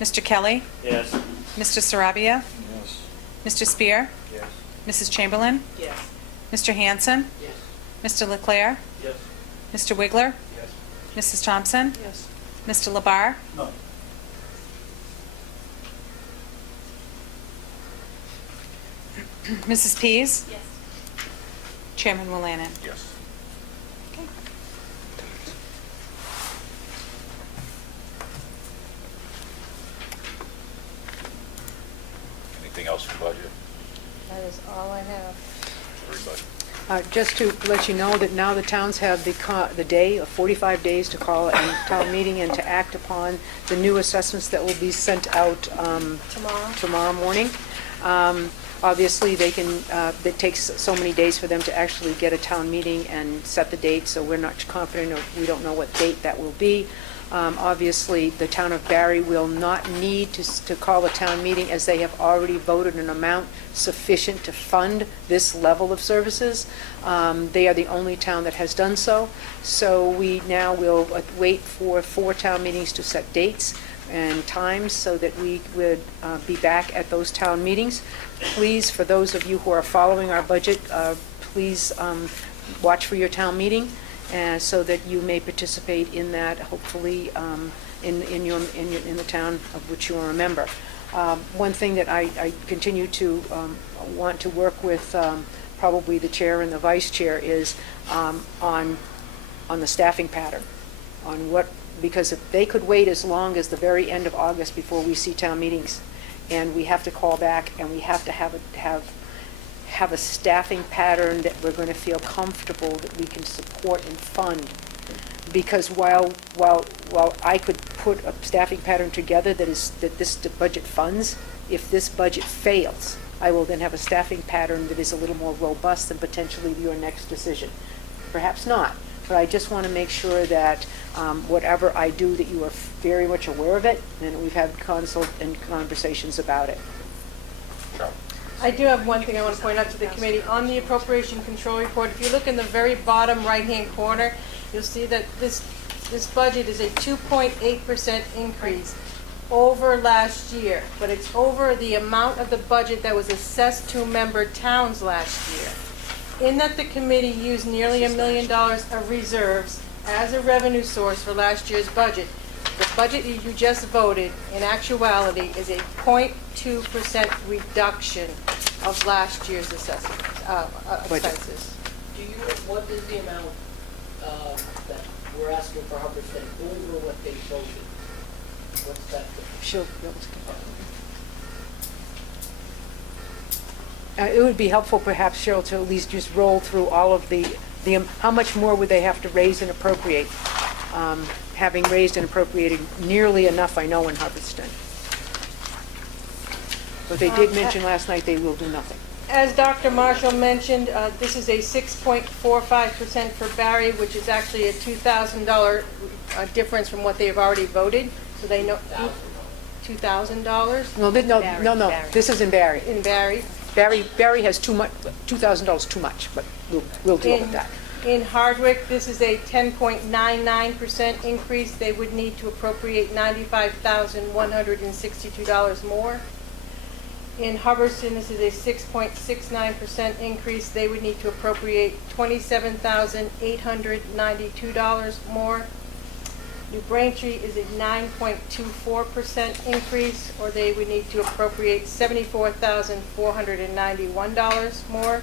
Mr. Kelly? Yes. Mr. Sarabia? Yes. Mr. Spear? Yes. Mrs. Chamberlain? Yes. Mr. Hanson? Yes. Mr. Leclerc? Yes. Mr. Wiggler? Yes. Mrs. Thompson? Yes. Mr. Labar? No. Mrs. Pease? Yes. Chairman Willinan? Yes. Anything else for budget? That is all I have. Everybody? Just to let you know that now the towns have the day of 45 days to call a town meeting and to act upon the new assessments that will be sent out tomorrow morning. Obviously, they can, it takes so many days for them to actually get a town meeting and set the date, so we're not confident, or we don't know what date that will be. Obviously, the town of Barry will not need to call a town meeting, as they have already voted an amount sufficient to fund this level of services. They are the only town that has done so. So we now will wait for 4 town meetings to set dates and times so that we would be back at those town meetings. Please, for those of you who are following our budget, please watch for your town meeting, so that you may participate in that, hopefully, in the town of which you are a member. One thing that I continue to want to work with probably the chair and the vice chair is on the staffing pattern, on what, because if they could wait as long as the very end of August before we see town meetings, and we have to call back, and we have to have a staffing pattern that we're going to feel comfortable that we can support and fund. Because while I could put a staffing pattern together that this budget funds, if this budget fails, I will then have a staffing pattern that is a little more robust than potentially your next decision. Perhaps not, but I just want to make sure that whatever I do, that you are very much aware of it, and we've had consult and conversations about it. I do have one thing I want to point out to the committee. On the appropriation control report, if you look in the very bottom right-hand corner, you'll see that this budget is a 2.8% increase over last year, but it's over the amount of the budget that was assessed to member towns last year. In that, the committee used nearly $1 million of reserves as a revenue source for last year's budget. The budget you just voted, in actuality, is a 0.2% reduction of last year's expenses. Do you, what is the amount that we're asking for Hubbardston over what they voted? What's that difference? She'll be able to. It would be helpful, perhaps, Cheryl, to at least just roll through all of the how much more would they have to raise and appropriate? Having raised and appropriated nearly enough, I know, in Hubbardston. But they did mention last night they will do nothing. As Dr. Marshall mentioned, this is a 6.45% for Barry, which is actually a $2,000 difference from what they have already voted. So they know $2,000. No, Barry. This is in Barry. In Barry. Barry has too much, $2,000 too much, but we'll deal with that. In Hardwick, this is a 10.99% increase. They would need to appropriate $95,162 more. In Hubbardston, this is a 6.69% increase. They would need to appropriate $27,892 more. New Braintree is a 9.24% increase, or they would need to appropriate $74,491 more.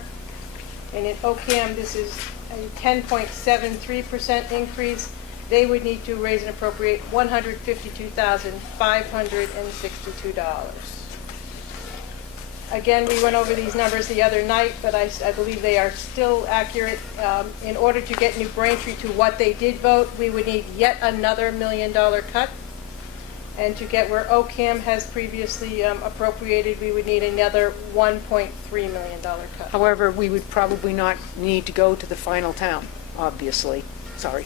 And in Ocam, this is a 10.73% increase. They would need to raise and appropriate $152,562. Again, we went over these numbers the other night, but I believe they are still accurate. In order to get New Braintree to what they did vote, we would need yet another $1 million cut. And to get where Ocam has previously appropriated, we would need another $1.3 million cut. However, we would probably not need to go to the final town, obviously. Sorry.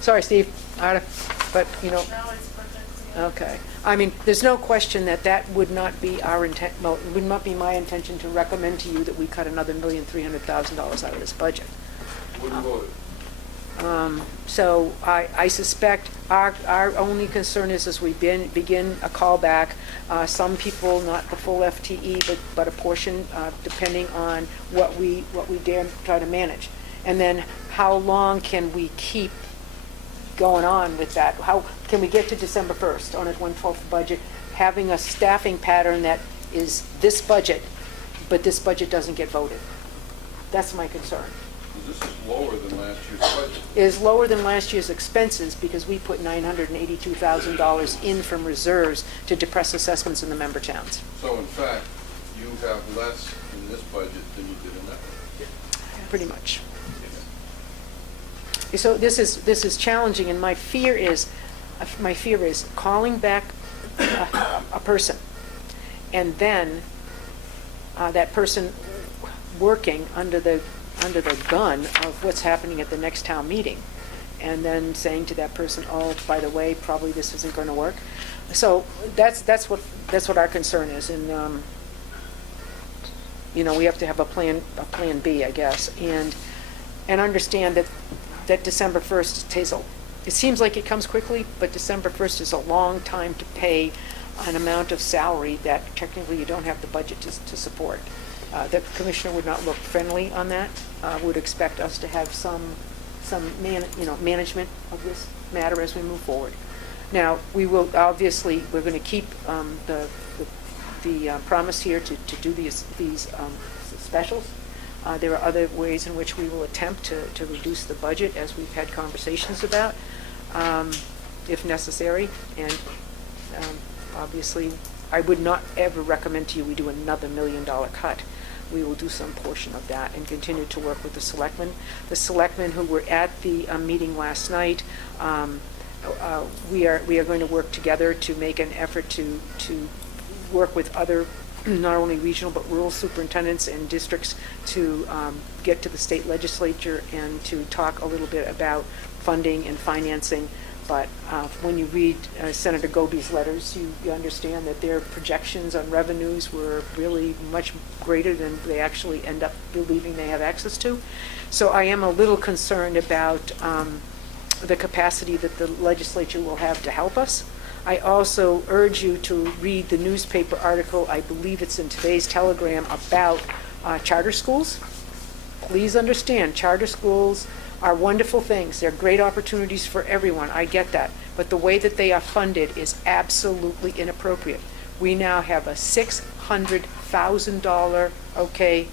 Sorry, Steve. But, you know. No, it's perfect. Okay. I mean, there's no question that would not be our intent, well, it would not be my intention to recommend to you that we cut another $1,300,000 out of this budget. Wouldn't vote it. So I suspect our only concern is as we begin a callback, some people, not the full FTE, but a portion, depending on what we dare try to manage. And then how long can we keep going on with that? How can we get to December 1st on a 1/12 budget, having a staffing pattern that is this budget, but this budget doesn't get voted? That's my concern. this is lower than last year's budget. Is lower than last year's expenses because we put $982,000 in from reserves to depress assessments in the member towns. So in fact, you have less in this budget than you did in that budget. Pretty much. So this is challenging, and my fear is calling back a person, and then that person working under the gun of what's happening at the next town meeting, and then saying to that person, "Oh, by the way, probably this isn't going to work." So that's what our concern is, and we have to have a plan B, I guess, and understand that December 1st takes it seems like it comes quickly, but December 1st is a long time to pay an amount of salary that technically you don't have the budget to support. The commissioner would not look friendly on that, would expect us to have some management of this matter as we move forward. Now, we will, obviously, we're going to keep the promise here to do these specials. There are other ways in which we will attempt to reduce the budget, as we've had conversations about, if necessary. And obviously, I would not ever recommend to you we do another $1 million cut. We will do some portion of that and continue to work with the selectmen. The selectmen who were at the meeting last night, we are going to work together to make an effort to work with other, not only regional but rural superintendents and districts to get to the state legislature and to talk a little bit about funding and financing. But when you read Senator Goby's letters, you understand that their projections on revenues were really much greater than they actually end up believing they have access to. So I am a little concerned about the capacity that the legislature will have to help us. I also urge you to read the newspaper article, I believe it's in today's Telegram, about charter schools. Please understand, charter schools are wonderful things. They're great opportunities for everyone. I get that. But the way that they are funded is absolutely inappropriate. We now have a $600,000,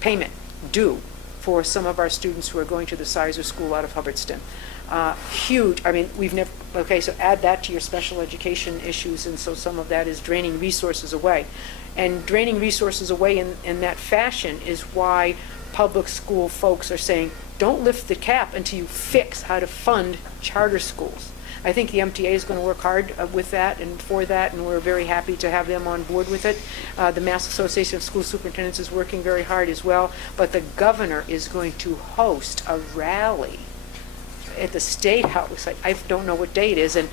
payment due for some of our students who are going to the Sizer School out of Hubbardston. Huge. I mean, we've never, so add that to your special education issues, and so some of that is draining resources away. And draining resources away in that fashion is why public school folks are saying, don't lift the cap until you fix how to fund charter schools. I think the MTA is going to work hard with that and for that, and we're very happy to have them on board with it. The Mass Association of School Superintendents is working very hard as well, but the governor is going to host a rally at the State House. I don't know what day it is, and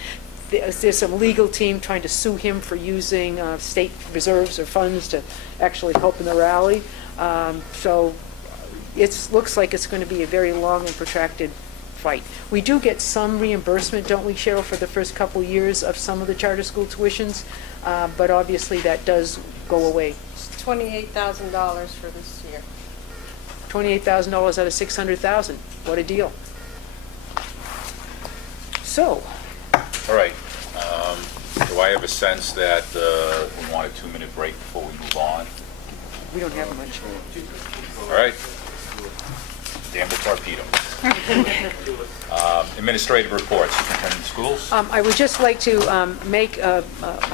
there's some legal team trying to sue him for using state reserves or funds to actually help in the rally. So it looks like it's going to be a very long and protracted fight. We do get some reimbursement, don't we, Cheryl, for the first couple years of some of the charter school tuitions, but obviously that does go away. It's $28,000 for this year. $28,000 out of $600,000. What a deal. So, All right. Do I have a sense that we want a 2-minute break before we move on? we don't have much. All right. Damn the torpedo. Administrative reports, superintendent of schools. I would just like to make a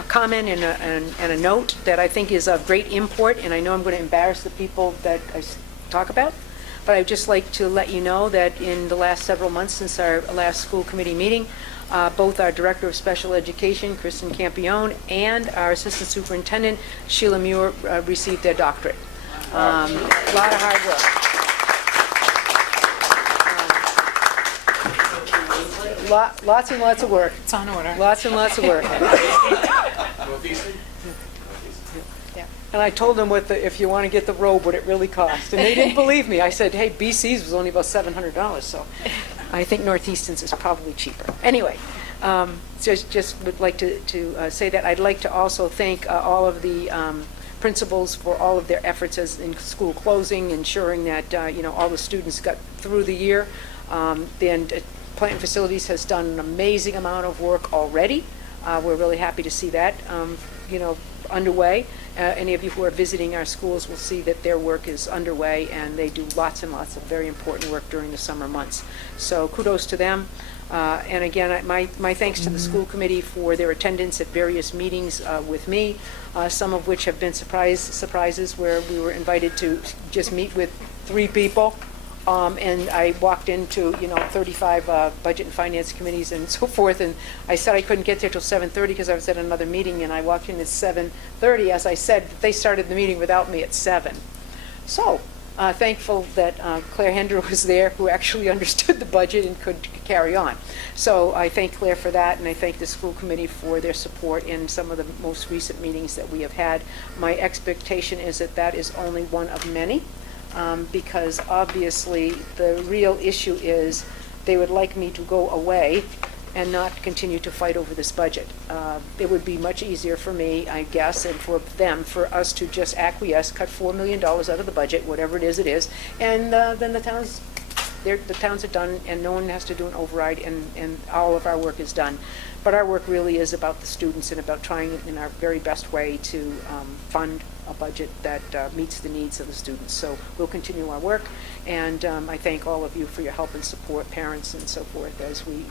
comment and a note that I think is of great import, and I know I'm going to embarrass the people that I talk about, but I'd just like to let you know that in the last several months since our last school committee meeting, both our Director of Special Education, Kristen Campione, and our Assistant Superintendent, Sheila Muir, received their doctorate. A lot of hard work. Lots and lots of work. It's on order. Lots and lots of work. And I told them if you want to get the robe, what it really cost. And they didn't believe me. I said, hey, BC's was only about $700, so I think Northeastern's is probably cheaper. Anyway, just would like to say that. I'd like to also thank all of the principals for all of their efforts as in school closing, ensuring that all the students got through the year. Then Plant Facilities has done an amazing amount of work already. We're really happy to see that, underway. Any of you who are visiting our schools will see that their work is underway, and they do lots and lots of very important work during the summer months. So kudos to them. And again, my thanks to the school committee for their attendance at various meetings with me, some of which have been surprises where we were invited to just meet with 3 people. And I walked into, 35 budget and finance committees and so forth, and I said I couldn't get there till 7:30 because I was at another meeting, and I walked in at 7:30. As I said, they started the meeting without me at 7. So, thankful that Claire Hender was there, who actually understood the budget and could carry on. So I thank Claire for that, and I thank the school committee for their support in some of the most recent meetings that we have had. My expectation is that that is only one of many. Because obviously the real issue is they would like me to go away and not continue to fight over this budget. It would be much easier for me, I guess, and for them, for us to just acquiesce, cut $4 million out of the budget, whatever it is, and then the towns are done, and no one has to do an override, and all of our work is done. But our work really is about the students and about trying in our very best way to fund a budget that meets the needs of the students. So we'll continue our work, and I thank all of you for your help and support, parents and so forth, as we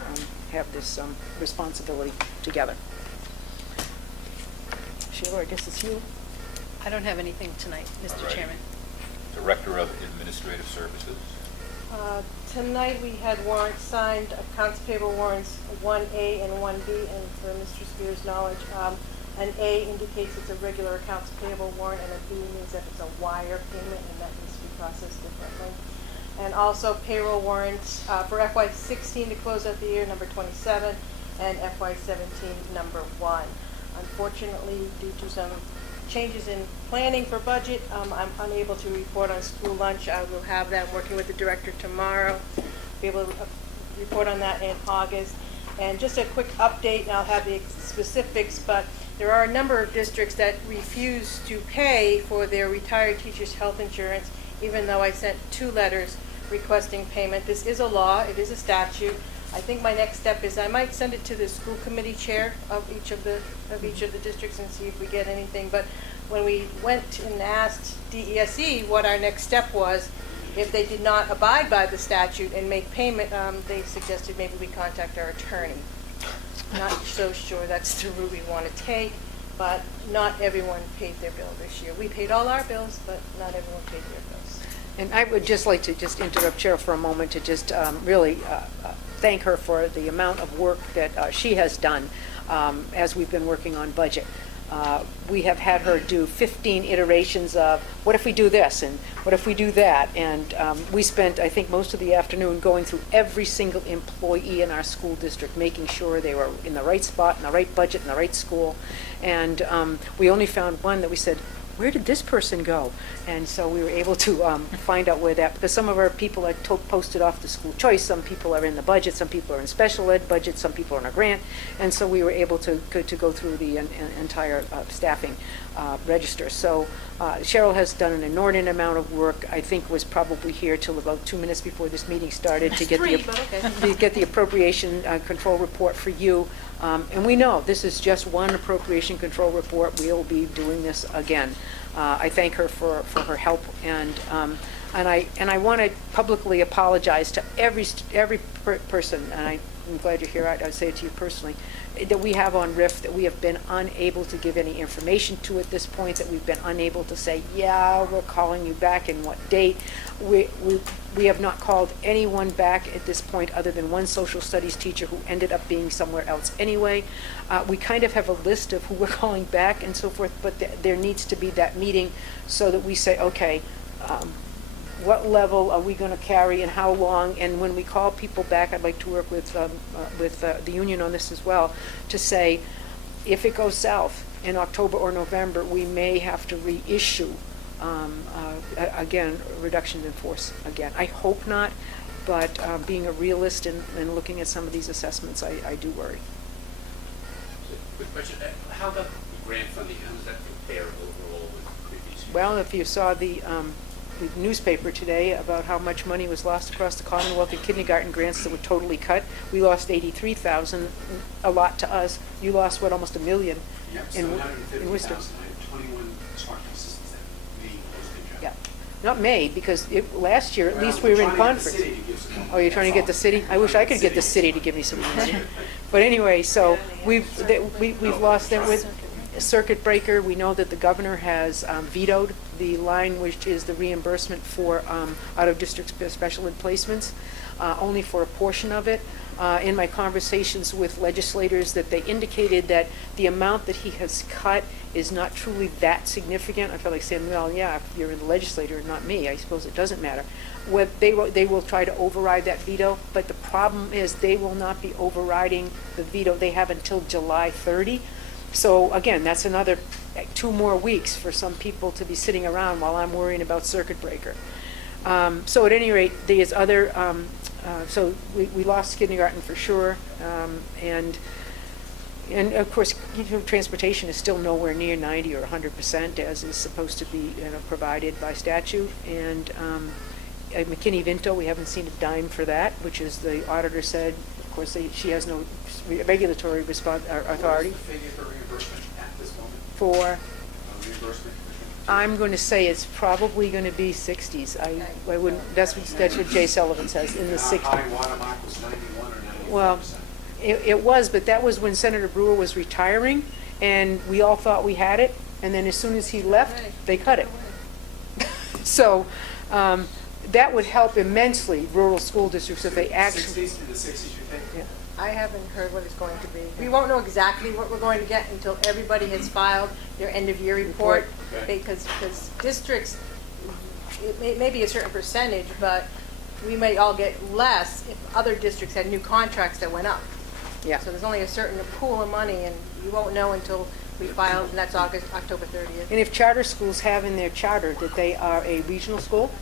have this responsibility together. Sheila, I guess it's you. I don't have anything tonight, Mr. All right. Chairman. Director of Administrative Services. Tonight, we had warrants signed, accounts payable warrants 1A and 1B, and for Mr. Spear's knowledge, an A indicates it's a regular accounts payable warrant, and a B means that it's a wire payment, and that needs to be processed differently. And also payroll warrants for FY16 to close out the year, number 27, and FY17, number 1. Unfortunately, due to some changes in planning for budget, I'm unable to report on school lunch. I will have that. I'm working with the director tomorrow, be able to report on that in August. And just a quick update, and I'll have the specifics, but there are a number of districts that refuse to pay for their retired teachers' health insurance, even though I sent 2 letters requesting payment. This is a law, it is a statute. I think my next step is I might send it to the school committee chair of each of the districts and see if we get anything. But when we went and asked DESE what our next step was, if they did not abide by the statute and make payment, they suggested maybe we contact our attorney. Not so sure that's the route we want to take, but not everyone paid their bill this year. We paid all our bills, but not everyone paid their bills. And I would just like to just interrupt Cheryl for a moment to just really thank her for the amount of work that she has done as we've been working on budget. We have had her do 15 iterations of, what if we do this, and what if we do that? And we spent, I think, most of the afternoon going through every single employee in our school district, making sure they were in the right spot, in the right budget, in the right school. And we only found one that we said, where did this person go? And so we were able to find out where that, because some of our people are posted off the school choice, some people are in the budget, some people are in special ed budget, some people are in a grant, and so we were able to go through the entire staffing register. So Cheryl has done an inordinate amount of work. I think was probably here till about 2 minutes before this meeting started to get to get the appropriation control report for you. And we know this is just one appropriation control report. We'll be doing this again. I thank her for her help, and I want to publicly apologize to every person, and I'm glad you're here. I'd say it to you personally, that we have on RIF, that we have been unable to give any information to at this point, that we've been unable to say, yeah, we're calling you back in what date. We have not called anyone back at this point other than one social studies teacher who ended up being somewhere else anyway. We kind of have a list of who we're calling back and so forth, but there needs to be that meeting so that we say, okay, what level are we going to carry and how long? And when we call people back, I'd like to work with the union on this as well, to say, if it goes south in October or November, we may have to reissue, again, reduction in force again. I hope not, but being a realist and looking at some of these assessments, I do worry. Quick question, how about grant funding? How does that compare overall with previous years? Well, if you saw newspaper today about how much money was lost across the Commonwealth in kindergarten grants that were totally cut. We lost 83,000, a lot to us. You lost, what, almost $1 million Yep, in 750,000. Worcester. I have 21 smart assistants that may lose their job. Yeah, not May, because last year, at Well, least we were in we're trying to conference. get the city to give some more Oh, you're trying to get the city? I wish I could get the city to give me some money. But anyway, so we've lost them with circuit breaker. We know that the governor has vetoed the line which is the reimbursement for out-of-district special ed placements, only for a portion of it. In my conversations with legislators, that they indicated that the amount that he has cut is not truly that significant. I feel like saying, well, yeah, if you're in the legislature, not me, I suppose it doesn't matter. They will try to override that veto, but the problem is they will not be overriding the veto. They have until July 30. So again, that's another 2 more weeks for some people to be sitting around while I'm worrying about circuit breaker. So at any rate, there's other, so we lost kindergarten for sure, and of course, transportation is still nowhere near 90 or 100% as is supposed to be, provided by statute. And at McKinney-Vento, we haven't seen a dime for that, which is, the auditor said, of course, she has no regulatory authority. What is the figure for reimbursement at this moment? For, Reimbursement? I'm going to say it's probably going to be 60s. I wouldn't, that's what Jay Sullivan says, in the 60s. High watermark was 91 or 95%. Well, it was, but that was when Senator Brewer was retiring, and we all thought we had it, and then as soon as he left, they cut it. So that would help immensely rural school districts if they actually. 60s, in the 60s, you think? Yeah. I haven't heard what it's going to be. We won't know exactly what we're going to get until everybody has filed their end-of-year report, Okay. because districts, it may be a certain percentage, but we may all get less if other districts had new contracts that went up. Yeah. So there's only a certain pool of money, and you won't know until we file, and that's October 30th. And if charter schools have in their charter that they are a regional school,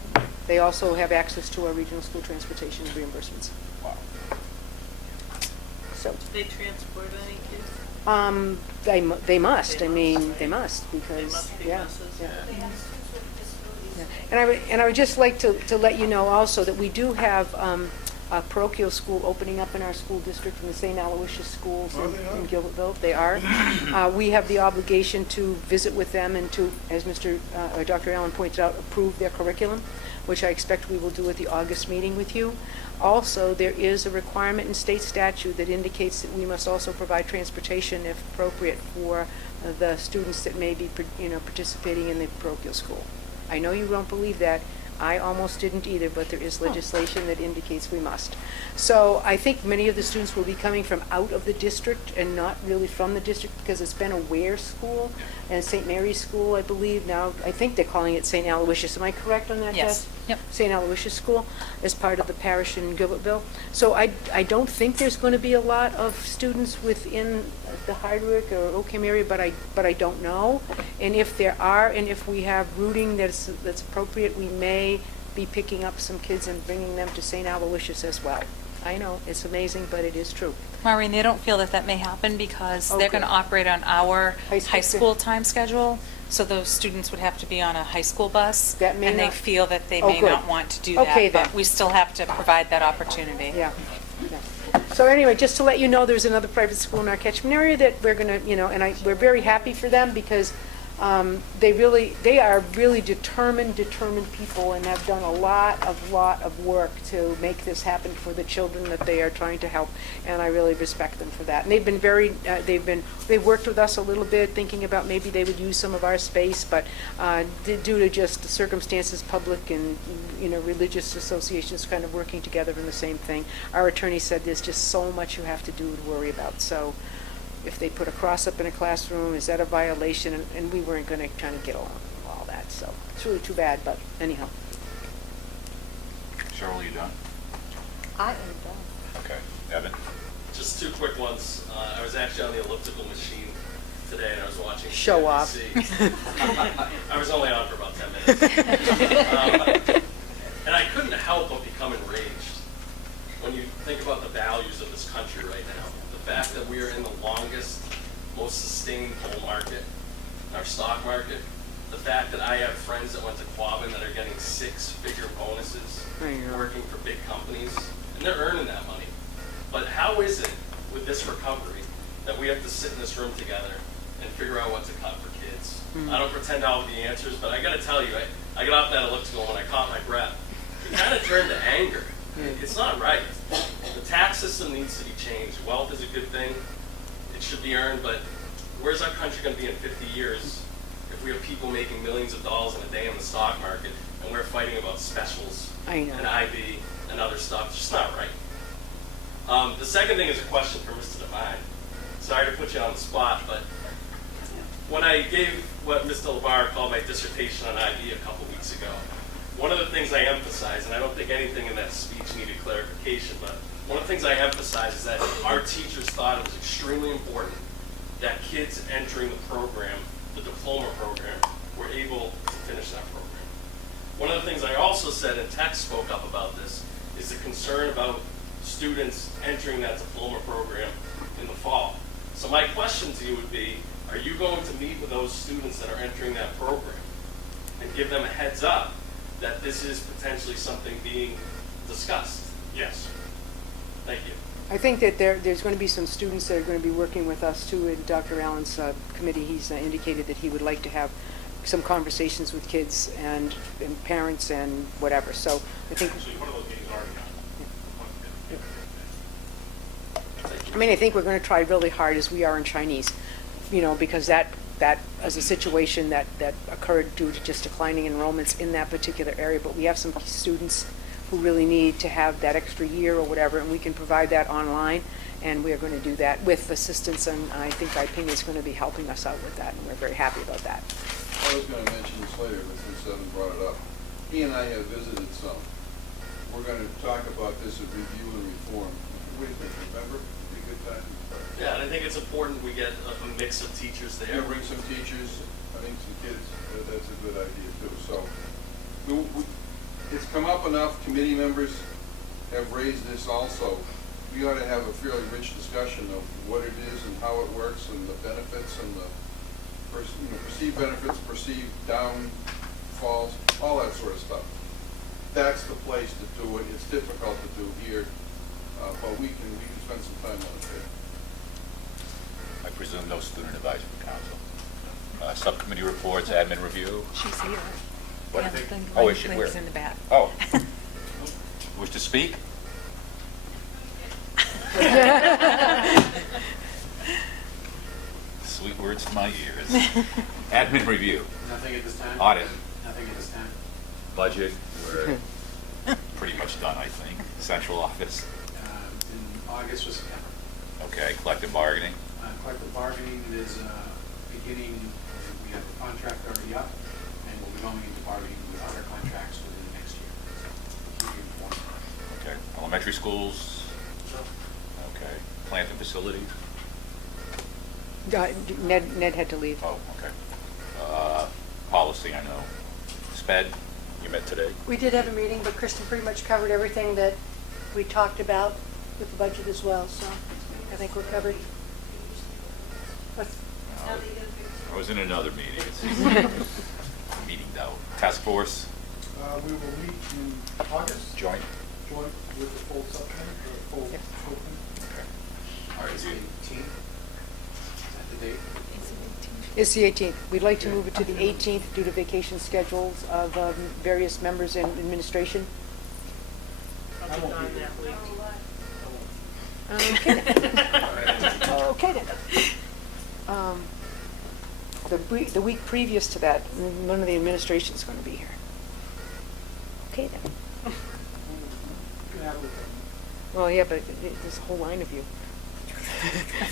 they also have access to our regional school transportation reimbursements. Wow. So. Do they transport any kids? They must. I mean, they must, because, They must be yeah. buses. Yeah. They have students with disabilities. Yeah. And I would just like to let you know also that we do have a parochial school opening up in our school district in the St. Aloysius schools in Gilbertville. They are. We have the obligation to visit with them and to, as Dr. Allen pointed out, approve their curriculum, which I expect we will do at the August meeting with you. Also, there is a requirement in state statute that indicates that we must also provide transportation, if appropriate, for the students that may be, participating in the parochial school. I know you don't believe that. I almost didn't either, but there is legislation that indicates we must. So I think many of the students will be coming from out of the district and not really from the district, because it's been a Ware school and St. Mary's School, I believe. Now, I think they're calling it St. Aloysius. Am I correct on that, Yes. Jess? Yep. St. Aloysius School as part of the parish in Gilbertville. So I don't think there's going to be a lot of students within the Hardwick or Oakham area, but I don't know. And if there are, and if we have routing that's appropriate, we may be picking up some kids and bringing them to St. Aloysius as well. I know, it's amazing, but it is true. Maureen, they don't feel that may happen because they're going to Okay. operate on our High school high school time schedule. So those students would have to be on a high school bus. That may and they not- feel that they Oh, may good. not want to do Okay, that. But then. we still have to provide that opportunity. Yeah. So anyway, just to let you know, there's another private school in our catchment area that we're gonna, and we're very happy for them, because they are really determined people, and have done a lot of work to make this happen for the children that they are trying to help, and I really respect them for that. And they've been they've worked with us a little bit, thinking about maybe they would use some of our space, but due to just the circumstances, public and religious associations kind of working together in the same thing. Our attorney said there's just so much you have to do and worry about. So if they put a cross up in a classroom, is that a violation? And we weren't going to kind of get along with all that. So it's really too bad, but anyhow. Cheryl, you done? I am done. Okay. Evan? Just 2 quick ones. I was actually on the elliptical machine today, and I was watching Show off. CNBC. I was only on for about 10 minutes. And I couldn't help but become enraged when you think about the values of this country right now. The fact that we are in the longest, most sustained bull market, our stock market, the fact that I have have friends that went to Quabbin that are getting six-figure bonuses, I know. working for big companies, and they're earning that money. But how is it with this recovery that we have to sit in this room together and figure out what to cut for kids? I don't pretend to have the answers, but I got to tell you, I got off that elliptical when I caught my breath. It kind of turned to anger. It's not right. The tax system needs to be changed. Wealth is a good thing. It should be earned, but where's our country going to be in 50 years if we have people making millions of dollars in a day in the stock market and we're fighting about specials I know. and IB and other stuff? It's just not right. The second thing is a question for Mr. Devine. Sorry to put you on the spot, but when I gave what Mr. LeVar called my dissertation on IB a couple weeks ago, one of the things I emphasized, and I don't think anything in that speech needed clarification, but one of the things I emphasized is that our teachers thought it was extremely important that kids entering the program, the diploma program, were able to finish that program. One of the things I also said, and Tech spoke up about this, is the concern about students entering that diploma program in the fall. So my question to you would be, are you going to meet with those students that are entering that program and give them a heads up that this is potentially something being discussed? Yes. Thank you. I think that there's going to be some students that are going to be working with us too in Dr. Allen's committee. He's indicated that he would like to have some conversations with kids and parents and whatever. So I think. Actually, one of those meetings already happened. I mean, I think we're going to try really hard as we are in Chinese, because that is a situation that occurred due to just declining enrollments in that particular area. But we have some students who really need to have that extra year or whatever, and we can provide that online, and we are going to do that with assistance, and I think IPing is going to be helping us out with that, and we're very happy about that. I was going to mention this later, but since Evan brought it up, he and I have visited some. We're going to talk about this at review and reform. What do you think, November? Be a good time? Yeah, and I think it's important we get a mix of teachers there. Yeah, bring some teachers, I think some kids, that's a good idea too. So, it's come up enough, committee members have raised this also. We ought to have a fairly rich discussion of what it is and how it works and the benefits and the perceived benefits, perceived downfalls, all that sort of stuff. That's the place to do it. It's difficult to do here, but we can spend some time on it there. I presume no student advisory council. Subcommittee reports, admin review. She's here. What? Yeah, the Oh, is she link where? is in the back. Oh. Wish to speak? Sweet words to my ears. Admin review. Nothing at this time? Audit. Nothing at this time. Budget, we're pretty much done, I think. Central office. In August was September. Okay, collective bargaining. Collective bargaining is beginning, we have the contract already up, and we'll be going into bargaining with other contracts within the next year. Keep you informed. Okay, elementary schools. Okay, plant and facilities. Ned had to leave. Oh, okay. Policy, I know. SPED, you met today. We did have a meeting, but Kristen pretty much covered everything that we talked about with the budget as well, so I think we're covered. I was in another meeting. It's meeting though. Task force, We will meet in August, joint. joint with the full subcommittee, the full scope. Okay. All right, Is you- it 18th? Is that the date? It's the 18th. We'd like to move it to the 18th due to vacation schedules of various members in administration. I'll be gone that week. Okay then. Okay then. The week previous to that, none of the administration is going to be here. Okay then. You can have it with them. Well, yeah, but there's a whole line of you.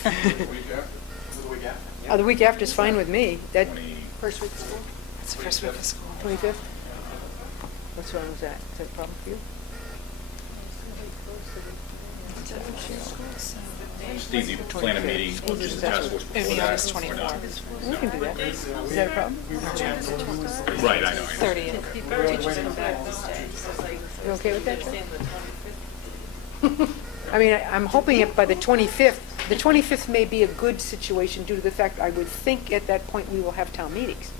The week after? The week after? The week after is fine with me. That 20 First week of school. It's the first week of school. 25th? What's wrong with that? Is that a problem for you? Steve, you plan a meeting or just a task force before It'll be that? August or not? 24th. We can do that. Is that a problem? Right, I know. 30th. Teachers come back this day, so like. You okay with that, Thursday and the 25th. I mean, I'm hoping it by the 25th. The 25th may be a good situation due to the fact I would think at that point we will have town meetings.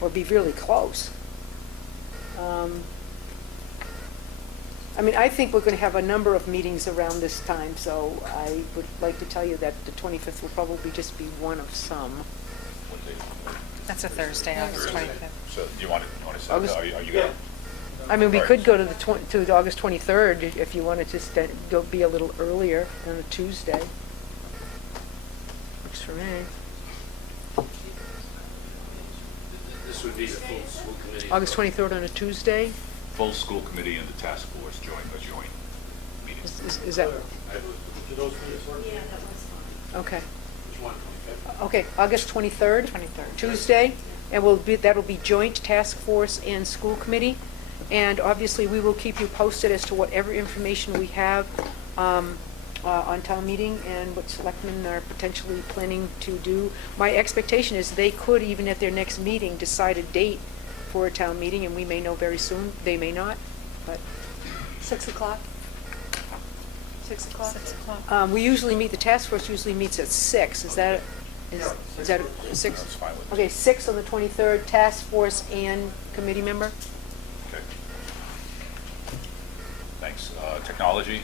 or be really close. I mean, I think we're going to have a number of meetings around this time, so I would like to tell you that the 25th will probably just be one of some. What day? That's a Thursday, August Thursday. 25th. So do you want to say, August- are you going? I mean, we Right. could go to to August 23rd if you wanted to go be a little earlier on a Tuesday. Works for me. This would be the full school committee. August 23rd on a Tuesday? Full school committee and the task force join meeting. Is that, Do those meetings work? Yeah, that was fine. okay. Which one, 25th? Okay, August 23rd? 23rd. Tuesday, and that'll be joint task force and school committee. And obviously, we will keep you posted as to whatever information we have on town meeting and what selectmen are potentially planning to do. My expectation is they could, even at their next meeting, decide a date for a town meeting, and we may know very soon. They may not, but 6 o'clock? 6 o'clock? 6 o'clock. we usually meet, the task force usually meets at 6. Is that 6? That's fine with me. Okay, 6 on the 23rd, task force and committee member? Okay. Thanks. Technology?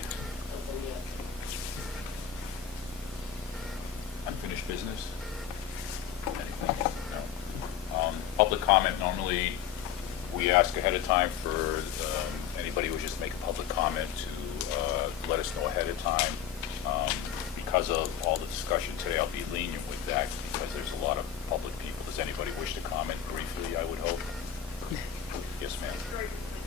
Unfinished business? Anything? No. Public comment, normally we ask ahead of time for anybody who wishes to make a public comment to let us know ahead of time. Because of all the discussion today, I'll be lenient with that because there's a lot of public people. Does anybody wish to comment briefly, I would hope? Yes, ma'am. Very briefly.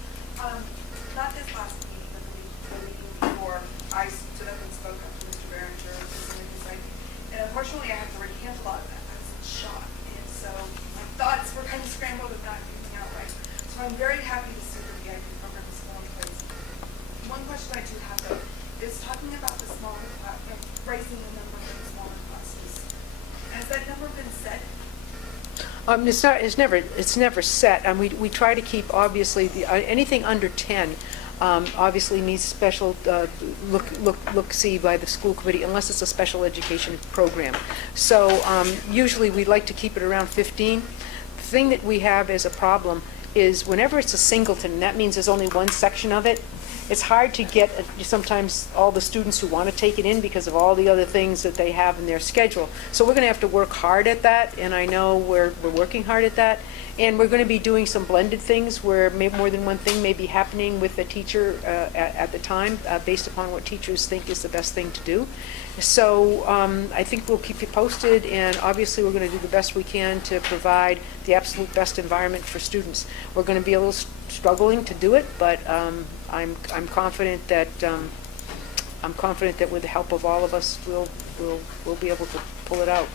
Not this last meeting, but the meeting before, I stood up and spoke up to Mr. Behringer, and unfortunately I had to recant a lot of that. I was in shock, and so my thoughts were kind of scrambled and not coming out right. So I'm very happy to see that the IP program is still in place. One question I do have though is talking about the smaller class, raising the number for the smaller classes. Has that number been set? It's never set, and we try to keep, obviously, anything under 10, obviously needs special, look-see by the school committee, unless it's a special education program. So, usually we like to keep it around 15. The thing that we have as a problem is whenever it's a singleton, that means there's only one section of it, it's hard to get sometimes all the students who want to take it in because of all the other things that they have in their schedule. So we're going to have to work hard at that, and I know we're working hard at that. And we're going to be doing some blended things where maybe more than one thing may be happening with the teacher at the time, based upon what teachers think is the best thing to do. So I think we'll keep you posted, and obviously we're going to do the best we can to provide the absolute best environment for students. We're going to be a little struggling to do it, but I'm confident that with the help of all of us, we'll be able to pull it out.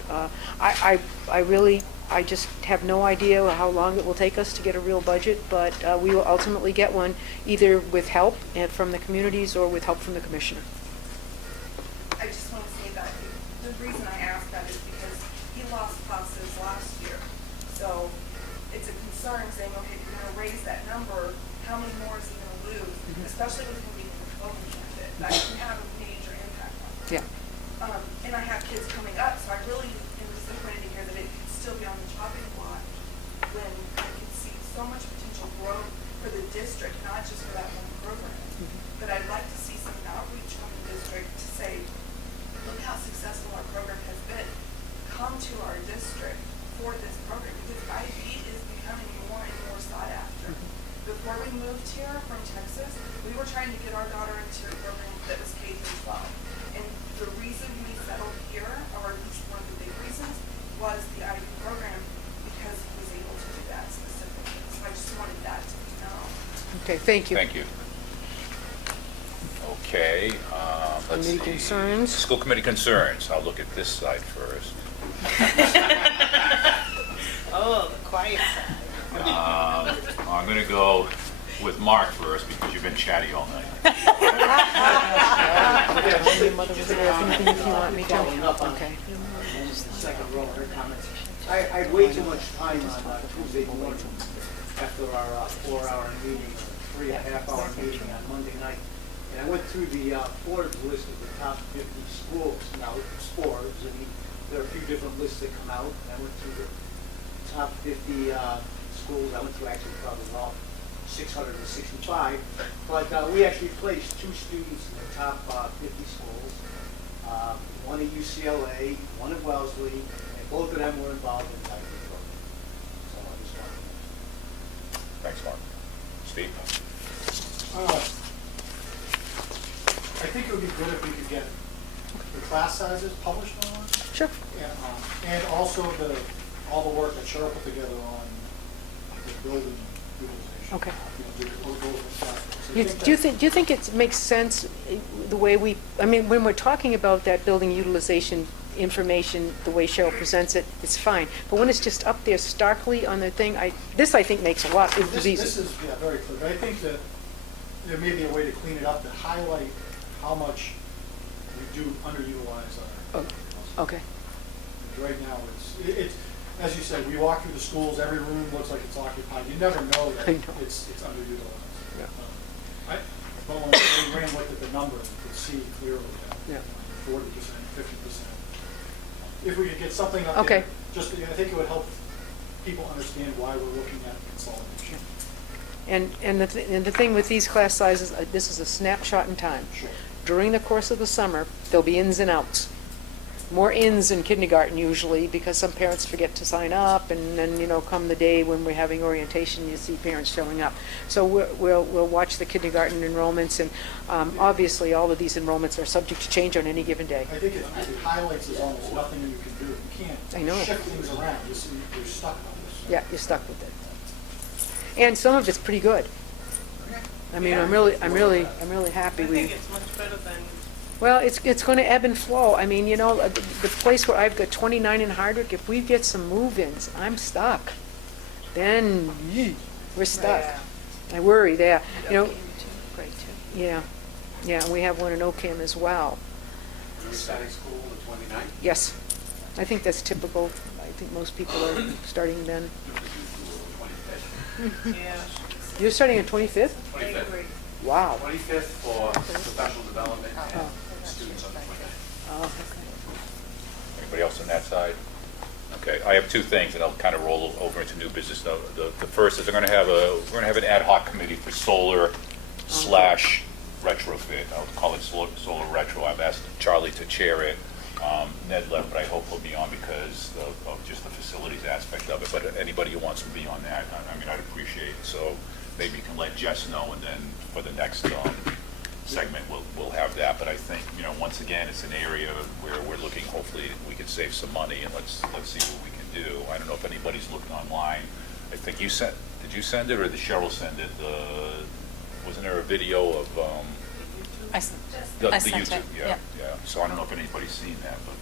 I just have no idea how long it will take us to get a real budget, but we will ultimately get one, either with help from the communities or with help from the commissioner. I just want to say that the reason I asked that is because he lost classes last year. So it's a concern saying, okay, if you're going to raise that number, how many more is he going to lose? Especially with him being a Republican candidate. That can have a major impact on him. Yeah. And I have kids coming up, so I really am disappointed to hear that it could still be on the chopping block when I can see so much potential growth for the district, not just for that one program. But I'd like to see some outreach from the district to say, look how successful our program has been. Come to our district for this program because IB is becoming more and more sought after. Before we moved here from Texas, we were trying to get our daughter into a program that was K through 12. And the reason we settled here, or at least one of the big reasons, was the IB program because he was able to do that specifically. So I just wanted that to be known. Okay, thank you. Thank you. Okay, let's see. Committee concerns? School committee concerns. I'll look at this side first. Oh, the quiet side. I'm going to go with Mark first because you've been chatty all night. Your mother was there, anything if you want me to? Following up on Okay. the second row of her comments. I had way too much time on Tuesday morning after our 4-hour meeting, or 3.5-hour meeting on Monday night. And I went through the Forbes list of the top 50 schools. Now, it's Forbes, and there are a few different lists that come out. And I went through the top 50 schools. I went through actually probably all 665. But we actually placed 2 students in the top 50 schools. One at UCLA, one at Wellesley, and both of them were involved in the IT program. So I just wanted to mention. Thanks, Mark. Steve? I think it would be good if we could get the class sizes published online. Sure. And also all the work that Cheryl put together on the building utilization. Okay. You know, the Do you think it makes sense the way we, I mean, when we're talking about that building utilization information, the way Cheryl presents it, it's fine. But when it's just up there starkly on the thing, this I think makes a lot This easier. is, very clear. But I think that there may be a way to clean it up to highlight how much we do underutilize our. Oh, okay. Right now, it's, as you said, we walk through the schools, every room looks like it's occupied. You never know that I know. it's underutilized. Yeah. But when Rand looked at the numbers, you could see clearly that Yeah. 40%, 50%. If we could get something up Okay. there, just, I think it would help people understand why we're looking at consolidation. And the thing with these class sizes, this is a snapshot in time. Sure. During the course of the summer, there'll be ins and outs. More ins in kindergarten usually, because some parents forget to sign up, and then, come the day when we're having orientation, you see parents showing up. So we'll watch the kindergarten enrollments, and obviously, all of these enrollments are subject to change on any given day. I think it highlights is almost nothing you can do. You can't I know. shift things around. You're stuck on this. Yeah, you're stuck with it. And some of it's pretty good. I mean, I'm really happy I we. think it's much better than, Well, it's going to ebb and flow. I mean, the place where I've got 29 in Hardwick, if we get some move-ins, I'm stuck. Then, we're stuck. Yeah. I worry there. Great, too. Yeah, and we have one in Ocam as well. Are we starting school the 29th? Yes, I think that's typical. I think most people are starting then. yeah, You're starting on 25th? I agree. Wow. 25th for professional development and students on the 29th. Oh, okay. Anybody else on that side? Okay, I have 2 things, and I'll kind of roll over into new business. The first is we're going to have an ad hoc committee for solar / retrofit. I'll call it solar retro. I've asked Charlie to chair it. Ned left, but I hope he'll be on because of just the facilities aspect of it. But anybody who wants to be on that, I mean, I'd appreciate it. So maybe you can let Jess know, and then for the next segment, we'll have that. But I think, once again, it's an area where we're looking, hopefully, we can save some money, and let's see what we can do. I don't know if anybody's looking online. I think you sent, did you send it, or did Cheryl send it? Wasn't there a video of I the sent YouTube? it, Yeah. So I don't know if anybody's seen that, but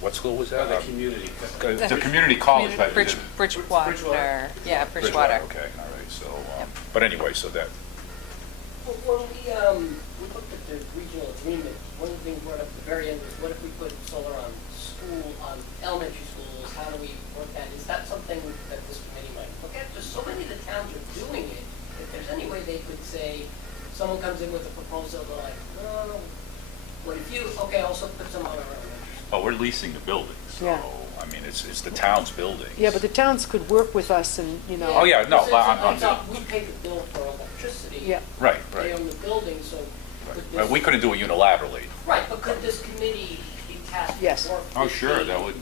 what school was that? The community. The community college. but- Bridgewater, yeah, Bridgewater. Okay, all right, so, but anyway, so that, Well, when we looked at the regional agreement, one of the things brought up at the very end was, what if we put solar on elementary schools? How do we work that? Is that something that this committee might look at? Just so many of the towns are doing it. If there's any way they could say, someone comes in with a proposal, they're like, no, what if you, okay, also put some on our elementary school. well, we're leasing the building, so, Yeah. I mean, it's the town's building. Yeah, but the towns could work with us and, Oh, yeah, no, but We pay the bill for electricity. Yeah. Right. They own the building, so. could this- We couldn't do it unilaterally. Right, but could this committee be tasked Yes. with work? Oh, with sure, the that would,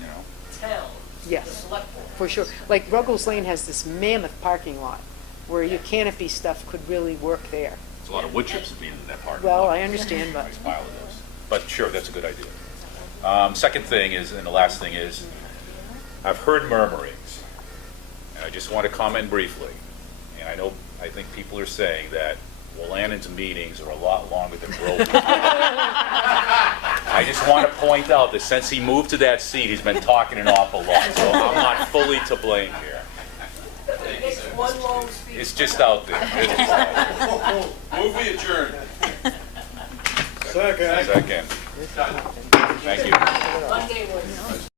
Towns? Yes. The select board? For sure. Like Ruggles Lane has this mammoth parking lot where your canopy stuff could really work there. there's a lot of wood chips at the end of that parking Well, lot. I understand, but Nice pile of those. But sure, that's a good idea. Second thing is, and the last thing is, I've heard murmurings, and I just want to comment briefly. And I think people are saying that Wilannon's meetings are a lot longer than Groveland's. I just want to point out that since he moved to that seat, he's been talking an awful lot, so I'm not fully to blame here. It's one long speech. It's just out there. It is. Move we adjourn. Second. Second. Thank you. Monday was.